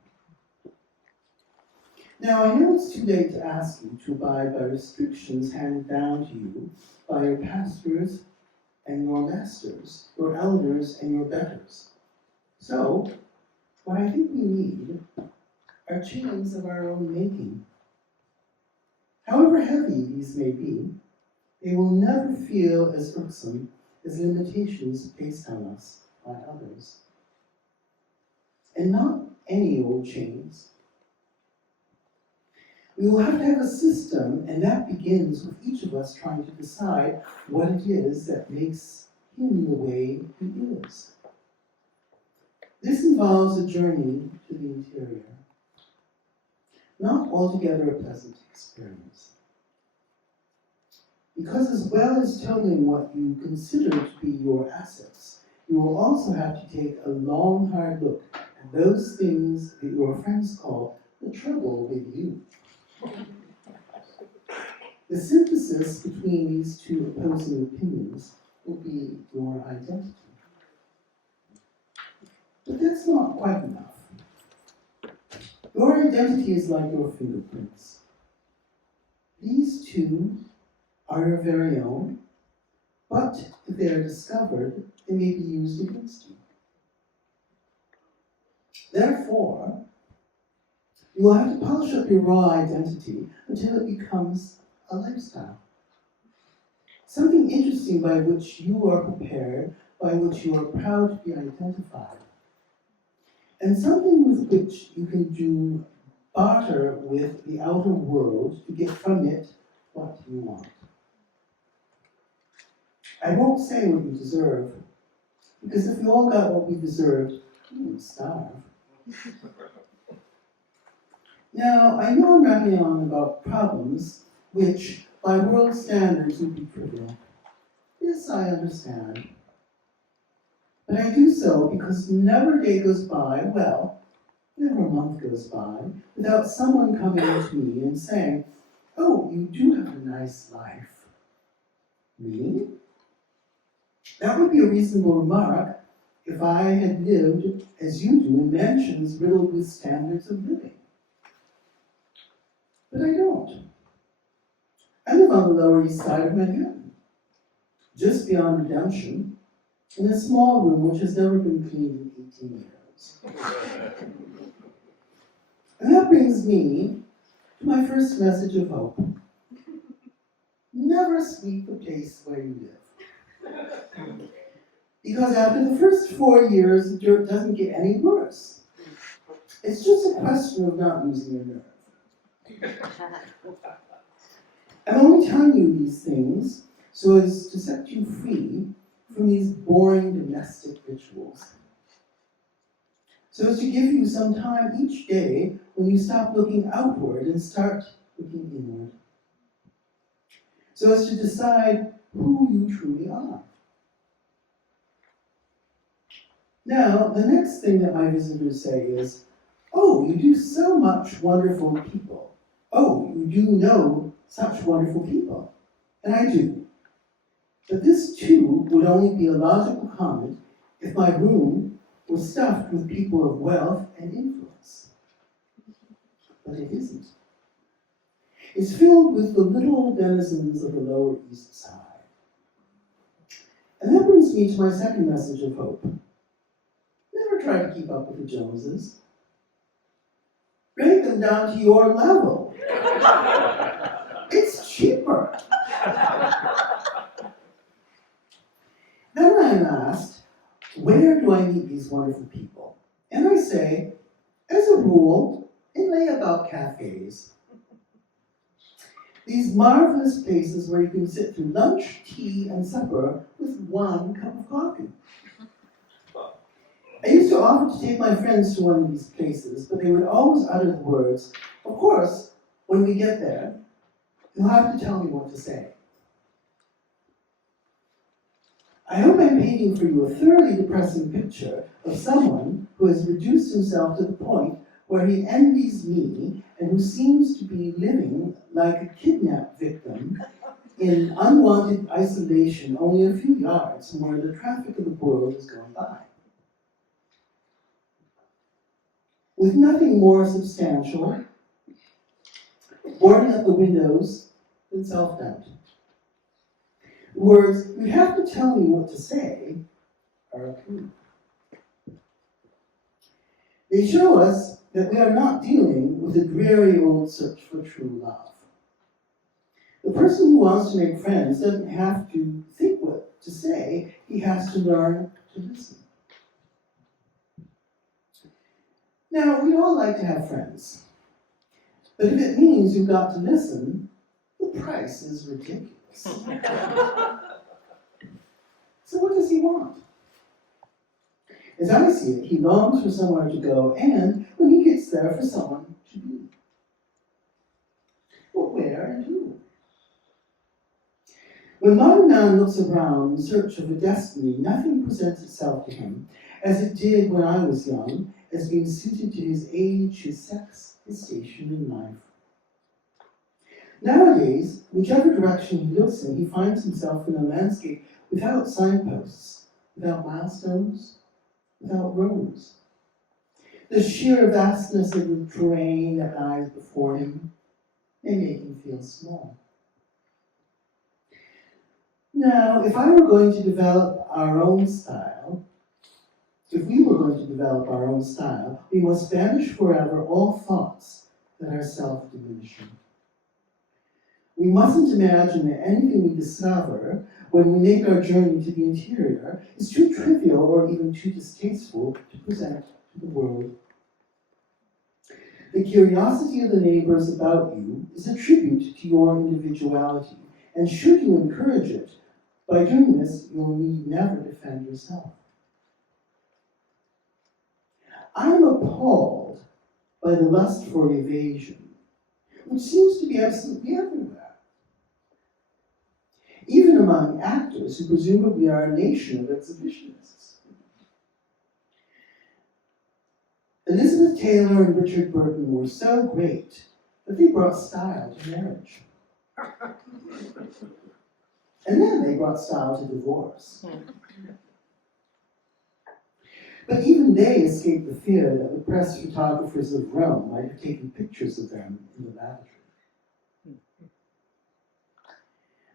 Now, I know it's too late to ask you to abide by restrictions handed down to you by your pastors and your masters, your elders and your betters. So, what I think we need are chains of our own making. However heavy these may be, they will never feel as irksome as limitations placed on us by others. And not any old chains. We will have to have a system, and that begins with each of us trying to decide what it is that makes him the way he is. This involves a journey to the interior. Not altogether a pleasant experience. Because as well as telling what you consider to be your assets, you will also have to take a long, hard look at those things that your friends call the trouble with you. The synthesis between these two opposing opinions will be your identity. But that's not quite enough. Your identity is like your fingerprints. These two are your very own, but if they are discovered, they may be used against you. Therefore, you will have to polish up your raw identity until it becomes a lifestyle. Something interesting by which you are prepared, by which you are proud to be identified. And something with which you can do barter with the outer world to get from it what you want. I won't say what you deserve, because if we all got what we deserved, we would starve. Now, I know I'm rambling on about problems which, by world standards, would be trivial. Yes, I understand. But I do so because never a day goes by, well, never a month goes by, without someone coming to me and saying, "Oh, you do have a nice life." Me? That would be a reasonable remark if I had lived, as you do, in mansions riddled with standards of living. But I don't. I live on the Lower East Side of Manhattan, just beyond Redemption, in a small room which has never been cleaned in 18 years. And that brings me to my first message of hope. Never sweep the place where you live. Because after the first 4 years, the dirt doesn't get any worse. It's just a question of not losing your nerve. I'm only telling you these things so as to set you free from these boring domestic rituals. So as to give you some time each day when you stop looking outward and start looking inward. So as to decide who you truly are. Now, the next thing that my visitors say is, oh, you do so much wonderful people. Oh, you do know such wonderful people. And I do. But this too would only be a logical comment if my room was stuffed with people of wealth and influence. But it isn't. It's filled with the little denizens of the Lower East Side. And that brings me to my second message of hope. Never try to keep up with the Joneses. Bring them down to your level. It's cheaper. Then I'm asked, where do I meet these wonderful people? And I say, as a rule, in layabout cafes. These marvelous places where you can sit through lunch, tea, and supper with one cup of coffee. I used to offer to take my friends to one of these places, but they would always utter the words, of course, when we get there, you'll have to tell me what to say. I hope I'm painting for you a thoroughly depressing picture of someone who has reduced himself to the point where he envies me and who seems to be living like a kidnapped victim in unwanted isolation only a few yards from where the traffic of the world is going by. With nothing more substantial, boarding up the windows than self-doubt. Words, you have to tell me what to say, are a clue. They show us that we are not dealing with a dreary old search for true love. The person who wants to make friends doesn't have to think what to say, he has to learn to listen. Now, we all like to have friends, but if it means you've got to listen, the price is ridiculous. So what does he want? As I see it, he longs for somewhere to go, and when he gets there, for someone to be. But where and who? When modern man looks around in search of a destiny, nothing presents itself to him as it did when I was young, as being suited to his age, his sex, his station in life. Nowadays, whichever direction he looks in, he finds himself in a landscape without signposts, without milestones, without roads. The sheer vastness of the terrain that lies before him may make him feel small. Now, if I were going to develop our own style, if we were going to develop our own style, we must banish forever all thoughts that are self-diminishing. We mustn't imagine that anything we discover when we make our journey to the interior is too trivial or even too distasteful to present to the world. The curiosity of the neighbors about you is a tribute to your individuality, and should you encourage it, by doing this, you'll need never defend yourself. I am appalled by the lust for evasion, which seems to be absolutely everywhere. Even among actors who presumably are a nation of exhibitionists. Elizabeth Taylor and Richard Burton were so great that they brought style to marriage. And then they brought style to divorce. But even they escaped the fear that the press photographers of Rome might have taken pictures of them in the lavatory.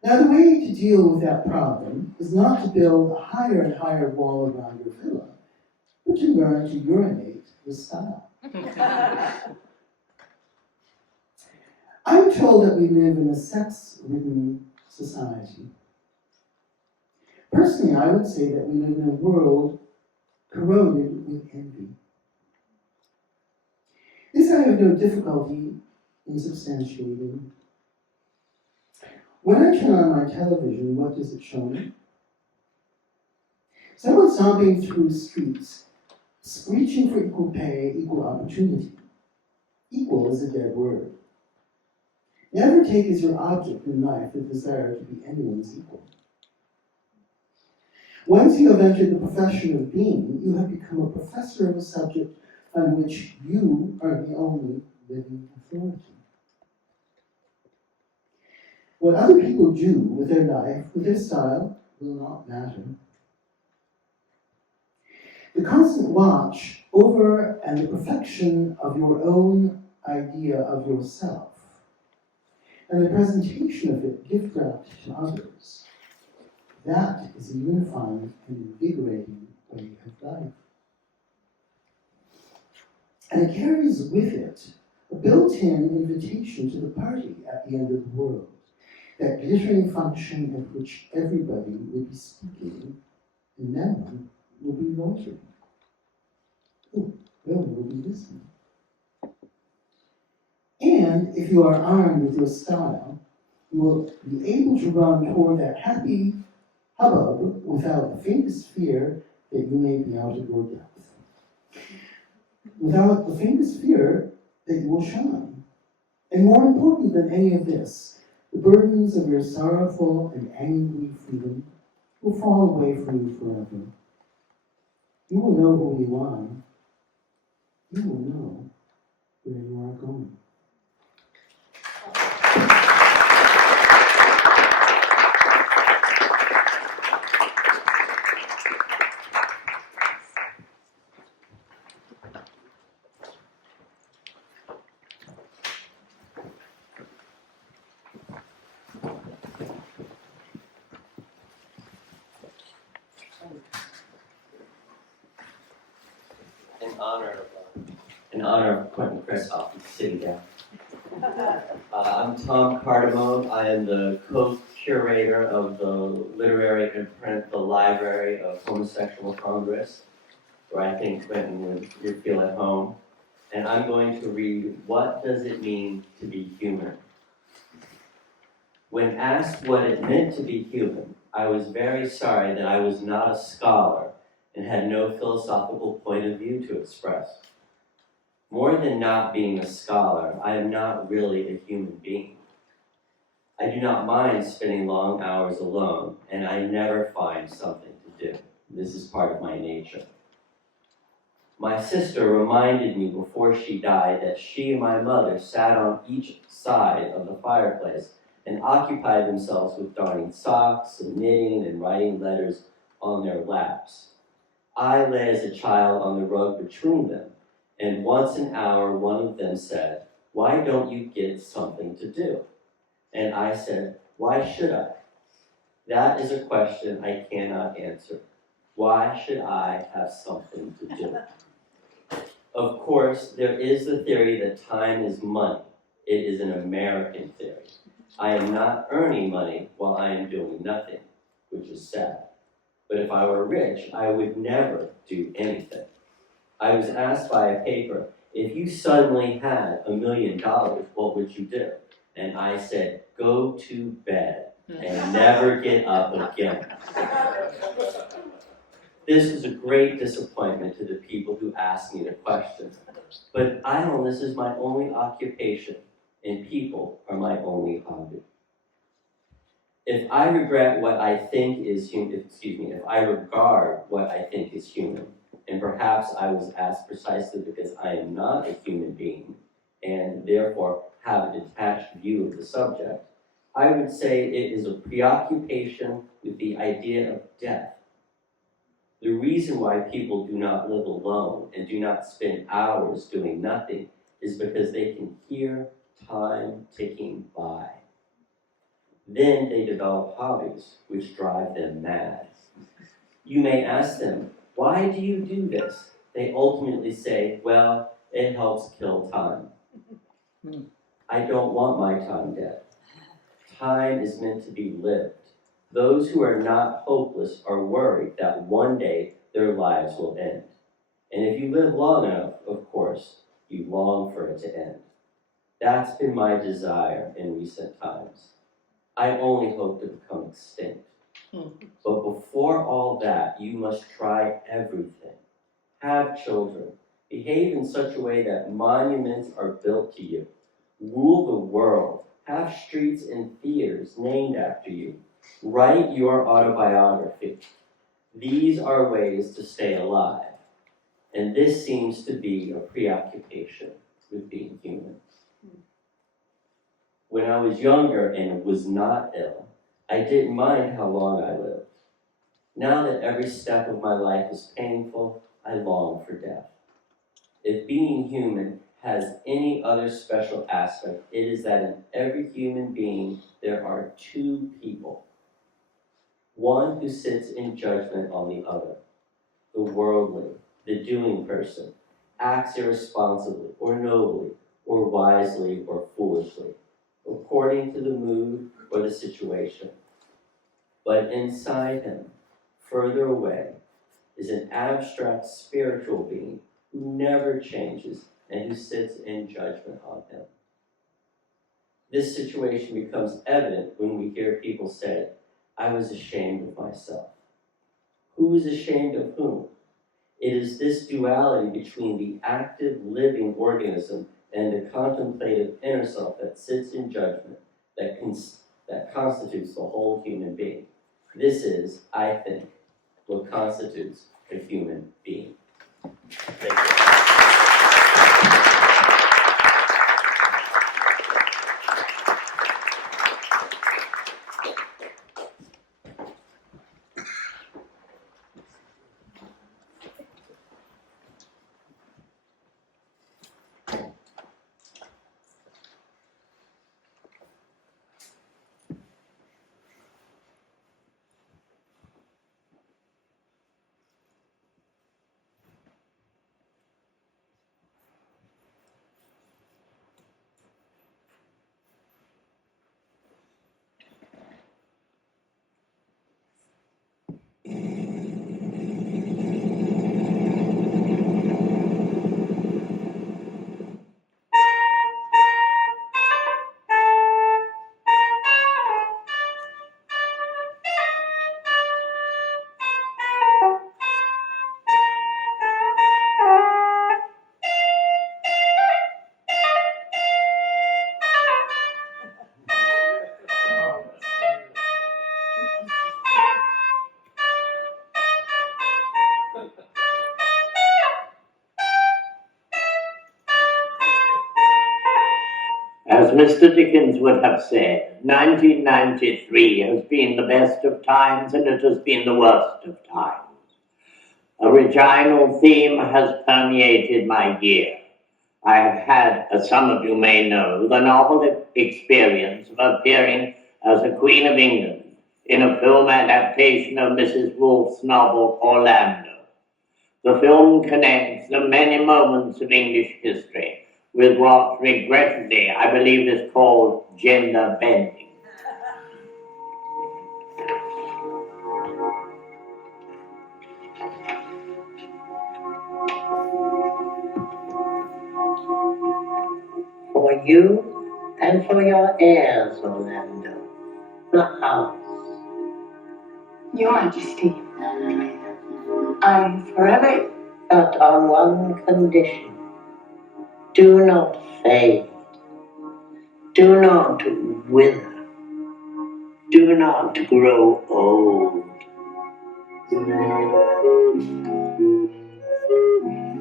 Now, the way to deal with that problem is not to build a higher and higher wall around your villa, but to learn to urinate with style. I'm told that we live in a sex-ridden society. Personally, I would say that we live in a world corroded with envy. This I have no difficulty in substantiating. When I turn on my television, what does it show me? Someone stomping through streets, screeching for equal pay, equal opportunity. Equal is a dead word. Never take as your object in life the desire to be anyone's equal. Once you have entered the profession of being, you have become a professor of a subject on which you are the only living authority. What other people do with their life, with their style, will not matter. The constant watch over and the perfection of your own idea of yourself, and the presentation of it gift-wrapped to others, that is a unifying and invigorating way of life. And it carries with it a built-in invitation to the party at the end of the world, that glittering function at which everybody will be speaking and no one will be loitering. Oh, no one will be listening. And if you are armed with your style, you will be able to run toward that happy hubbub without the faintest fear that you may be out of your depth. Without the faintest fear that you will shine. And more important than any of this, the burdens of your sorrowful and angry freedom will fall away from you forever. You will know who you are. You will know where you are going. In honor of Quentin Crisp, I'll be sitting down. I'm Tom Cardamone. I am the co-curator of the literary imprint, the Library of Homosexual Congress, where I think Quentin would feel at home. And I'm going to read, What Does It Mean to Be Human? When asked what it meant to be human, I was very sorry that I was not a scholar and had no philosophical point of view to express. More than not being a scholar, I am not really a human being. I do not mind spending long hours alone, and I never find something to do. This is part of my nature. My sister reminded me before she died that she and my mother sat on each side of the fireplace and occupied themselves with darning socks and knitting and writing letters on their laps. I lay as a child on the rug between them, and once an hour one of them said, "Why don't you get something to do?" And I said, "Why should I?" That is a question I cannot answer. Why should I have something to do? Of course, there is the theory that time is money. It is an American theory. I am not earning money while I am doing nothing, which is sad. But if I were rich, I would never do anything. I was asked by a paper, if you suddenly had $1 million, what would you do? And I said, go to bed and never get up again. This was a great disappointment to the people who asked me the question. But idleness is my only occupation, and people are my only hobby. If I regret what I think is human, if I regard what I think is human, and perhaps I was asked precisely because I am not a human being, and therefore have a detached view of the subject, I would say it is a preoccupation with the idea of death. The reason why people do not live alone and do not spend hours doing nothing is because they can hear time ticking by. Then they develop hobbies which drive them mad. You may ask them, why do you do this? They ultimately say, well, it helps kill time. I don't want my time dead. Time is meant to be lived. Those who are not hopeless are worried that one day their lives will end. And if you live long enough, of course, you long for it to end. That's been my desire in recent times. I only hope to become extinct. But before all that, you must try everything. Have children. Behave in such a way that monuments are built to you. Rule the world. Have streets and theaters named after you. Write your autobiography. These are ways to stay alive, and this seems to be a preoccupation with being human. When I was younger and was not ill, I didn't mind how long I lived. Now that every step of my life is painful, I long for death. If being human has any other special aspect, it is that in every human being there are two people. One who sits in judgment on the other. The worldly, the doing person, acts irresponsibly or nobly or wisely or foolishly, according to the mood or the situation. But inside him, further away, is an abstract spiritual being who never changes and who sits in judgment on him. This situation becomes evident when we hear people say, "I was ashamed of myself." Who is ashamed of whom? It is this duality between the active living organism and the contemplative inner self that sits in judgment that constitutes the whole human being. This is, I think, what constitutes a human being. Thank you. As Mr. Dickens would have said, 1993 has been the best of times and it has been the worst of times. A reginal theme has permeated my year. I have had, as some of you may know, the novel experience of appearing as a Queen of England in a film adaptation of Mrs. Woolf's novel Orlando. The film connects the many moments of English history with what, regrettably, I believe is called gender bending. For you and for your heirs, Orlando, the house. Your Majesty, I forever... But on one condition. Do not fade. Do not wither. Do not grow old.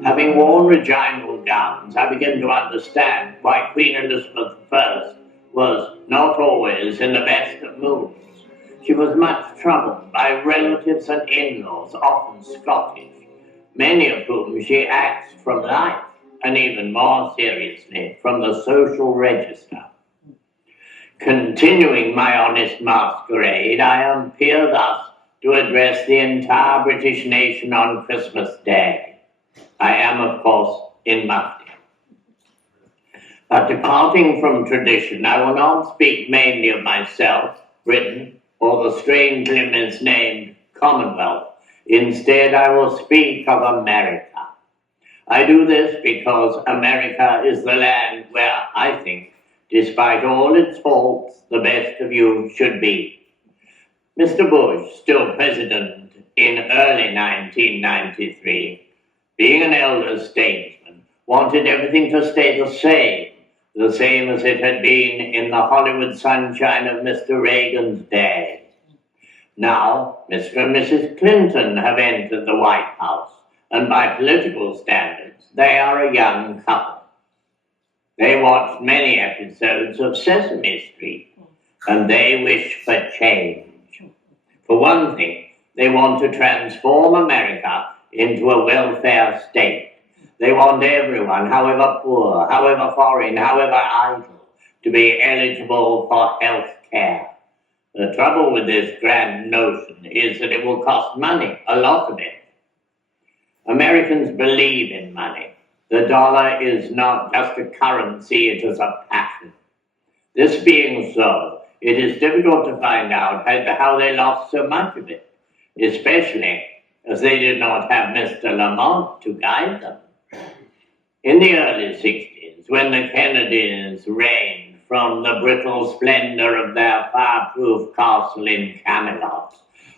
Having worn reginal gowns, I began to understand why Queen Elizabeth I was not always in the best of moods. She was much troubled by relatives and in-laws, often Scottish, many of whom she axed from life, and even more seriously, from the social register. Continuing my honest masquerade, I appear thus to address the entire British nation on Christmas Day. I am, of course, in mufti. But departing from tradition, I will not speak mainly of myself, Britain, or the strangely misnamed Commonwealth. Instead, I will speak of America. I do this because America is the land where I think, despite all its faults, the best of you should be. Mr. Bush, still president in early 1993, being an elder statesman, wanted everything to stay the same as it had been in the Hollywood sunshine of Mr. Reagan's day. Now, Mr. and Mrs. Clinton have entered the White House, and by political standards, they are a young couple. They watched many episodes of Sesame Street, and they wish for change. For one thing, they want to transform America into a welfare state. They want everyone, however poor, however foreign, however idle, to be eligible for health care. The trouble with this grand notion is that it will cost money, a lot of it. Americans believe in money. The dollar is not just a currency, it is a passion. This being so, it is difficult to find out how they lost so much of it, especially as they did not have Mr. Lamont to guide them. In the early 60s, when the Kennedys reigned from the brittle splendor of their fireproof castle in Camelot,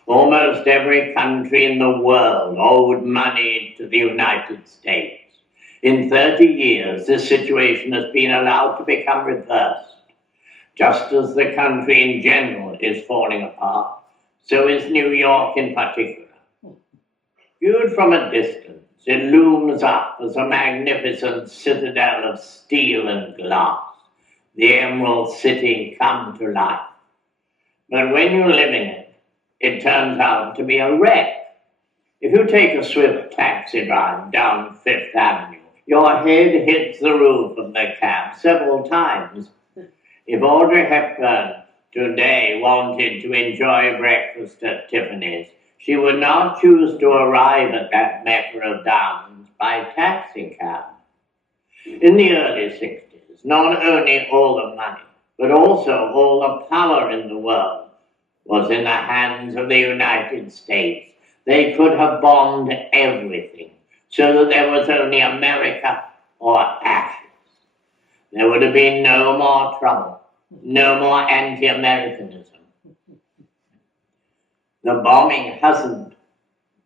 almost every country in the world owed money to the United States. In 30 years, this situation has been allowed to become reversed. Just as the country in general is falling apart, so is New York in particular. Viewed from a distance, it looms up as a magnificent citadel of steel and glass, the Emerald City come to life. But when you live in it, it turns out to be a wreck. If you take a swift taxi ride down Fifth Avenue, your head hits the roof of the cab several times. If Audrey Hepburn today wanted to enjoy breakfast at Tiffany's, she would not choose to arrive at that Mecca of diamonds by taxicab. In the early 60s, not only all the money, but also all the power in the world was in the hands of the United States. They could have bombed everything, so that there was only America or ashes. There would have been no more trouble, no more anti-Americanism. The bombing hasn't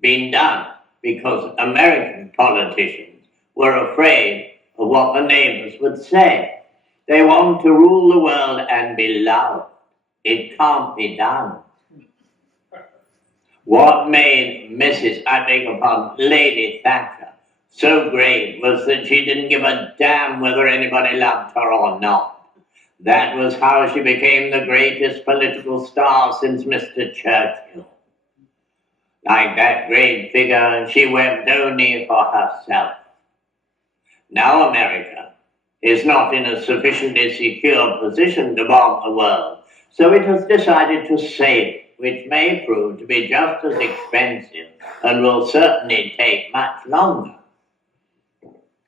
been done because American politicians were afraid of what the neighbors would say. They want to rule the world and be loved. It can't be done. What made Lady Thatcher so great was that she didn't give a damn whether anybody loved her or not. That was how she became the greatest political star since Mr. Churchill. Like that great figure, she wept only for herself. Now America is not in a sufficiently secure position to bomb the world, so it has decided to save it, which may prove to be just as expensive and will certainly take much longer.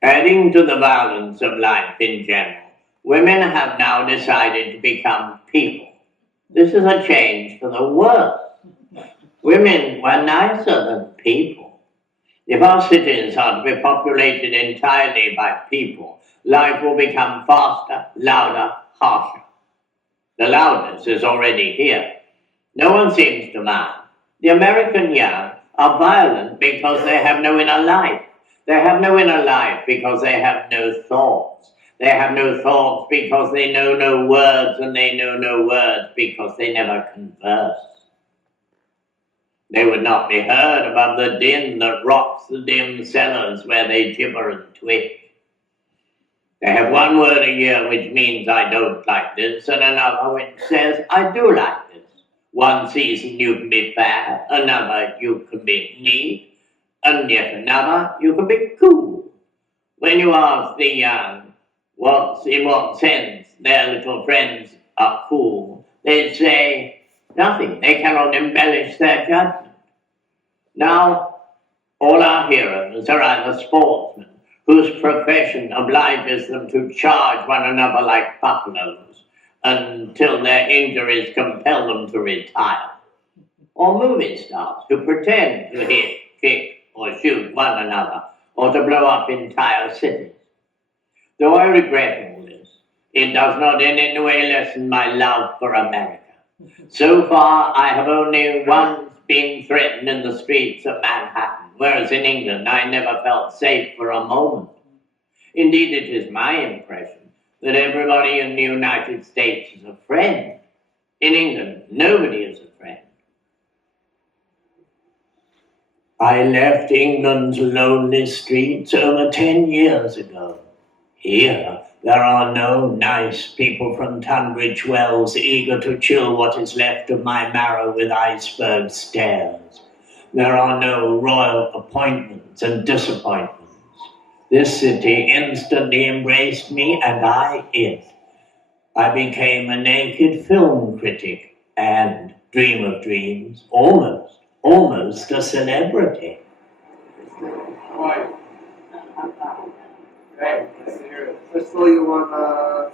Adding to the violence of life in general, women have now decided to become people. This is a change for the worse. Women were nicer than people. If our cities are to be populated entirely by people, life will become faster, louder, harsher. The loudness is already here. No one seems to mind. The American young are violent because they have no inner life. They have no inner life because they have no thoughts. They have no thoughts because they know no words, and they know no words because they never converse. They would not be heard above the din that rocks the dim cellars where they gibber and twitch. They have one word a year which means I don't like this, and another which says I do like this. One season you can be fair, another you can be neat, and yet another you can be cool. When you ask the young in what sense their little friends are cool, they say nothing. They cannot embellish their judgment. Now, all our heroes are either sportsmen whose profession obliges them to charge one another like buffaloes until their injuries compel them to retire, or movie stars who pretend to hit, kick, or shoot one another, or to blow up entire cities. Though I regret all this, it does not in any way lessen my love for America. So far, I have only once been threatened in the streets of Manhattan, whereas in England I never felt safe for a moment. Indeed, it is my impression that everybody in the United States is a friend. In England, nobody is a friend. I left England's lonely streets over 10 years ago. Here, there are no nice people from Tunbridge Wells eager to chill what is left of my marrow with iceberg stares. There are no royal appointments and disappointments. This city instantly embraced me and I it. I became a naked film critic and, dream of dreams, almost a celebrity. Right. Hey, let's hear it. Let's throw you on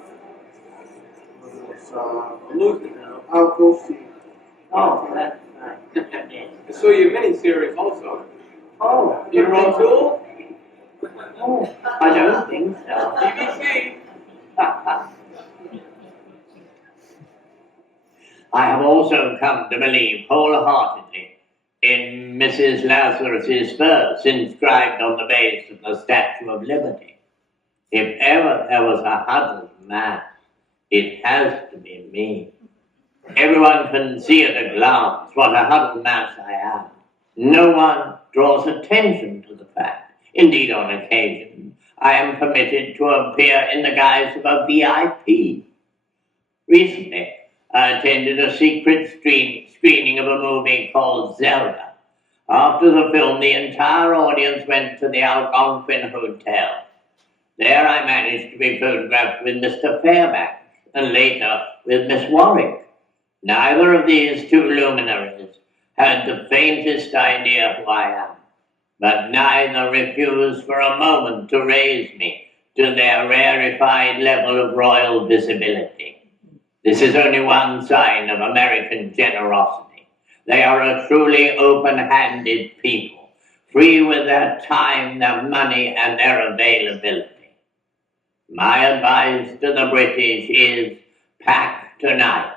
Luke now. I'll go see. Oh, that's nice. I saw your miniseries also. Oh, You're on tour? Oh, I don't think so. BBC. I have also come to believe wholeheartedly in Mrs. Lazarus's verse inscribed on the base of the Statue of Liberty. If ever there was a huddled mass, it has to be me. Everyone can see at a glance what a huddled mass I am. No one draws attention to the fact. Indeed, on occasion, I am permitted to appear in the guise of a VIP. Recently, I attended a secret screening of a movie called Zelda. After the film, the entire audience went to the Algonquin Hotel. There I managed to be photographed with Mr. Fairbanks, and later with Miss Warwick. Neither of these two luminaries had the faintest idea who I am, but neither refused for a moment to raise me to their rarefied level of royal visibility. This is only one sign of American generosity. They are a truly open-handed people, free with their time, their money, and their availability. My advice to the British is pack tonight.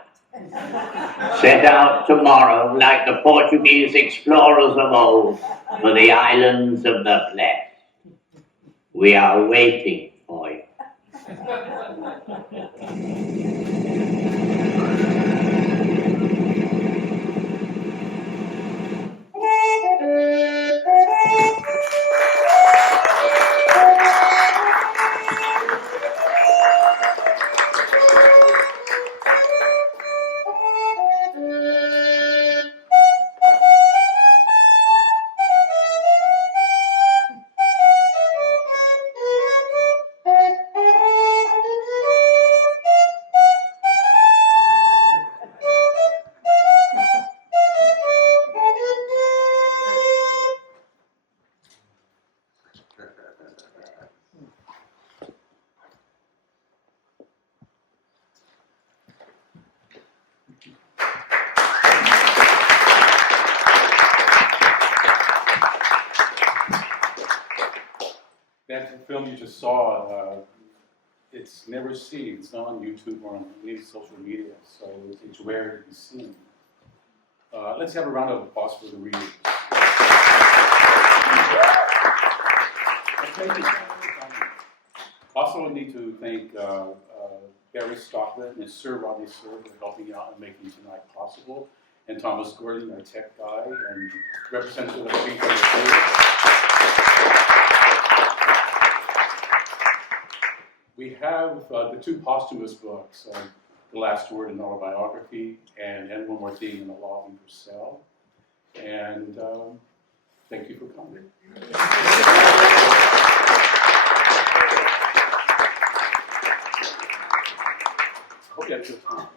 Set out tomorrow like the Portuguese explorers of old for the islands of the blessed. We are waiting for you. That film you just saw, it's never seen. It's not on YouTube or on any social media, so it's rare to be seen. Let's have a round of applause for the readers. Also, I need to thank Barry Stockman and Sir Rodney Sir for helping out and making tonight possible, and Thomas Gordon, our tech guy, and representative of Gene Frankel Theatre. We have the two posthumous books, The Last Word, an autobiography, and One More Thing in the Law in Purcell. And thank you for coming. Hope you had a good time.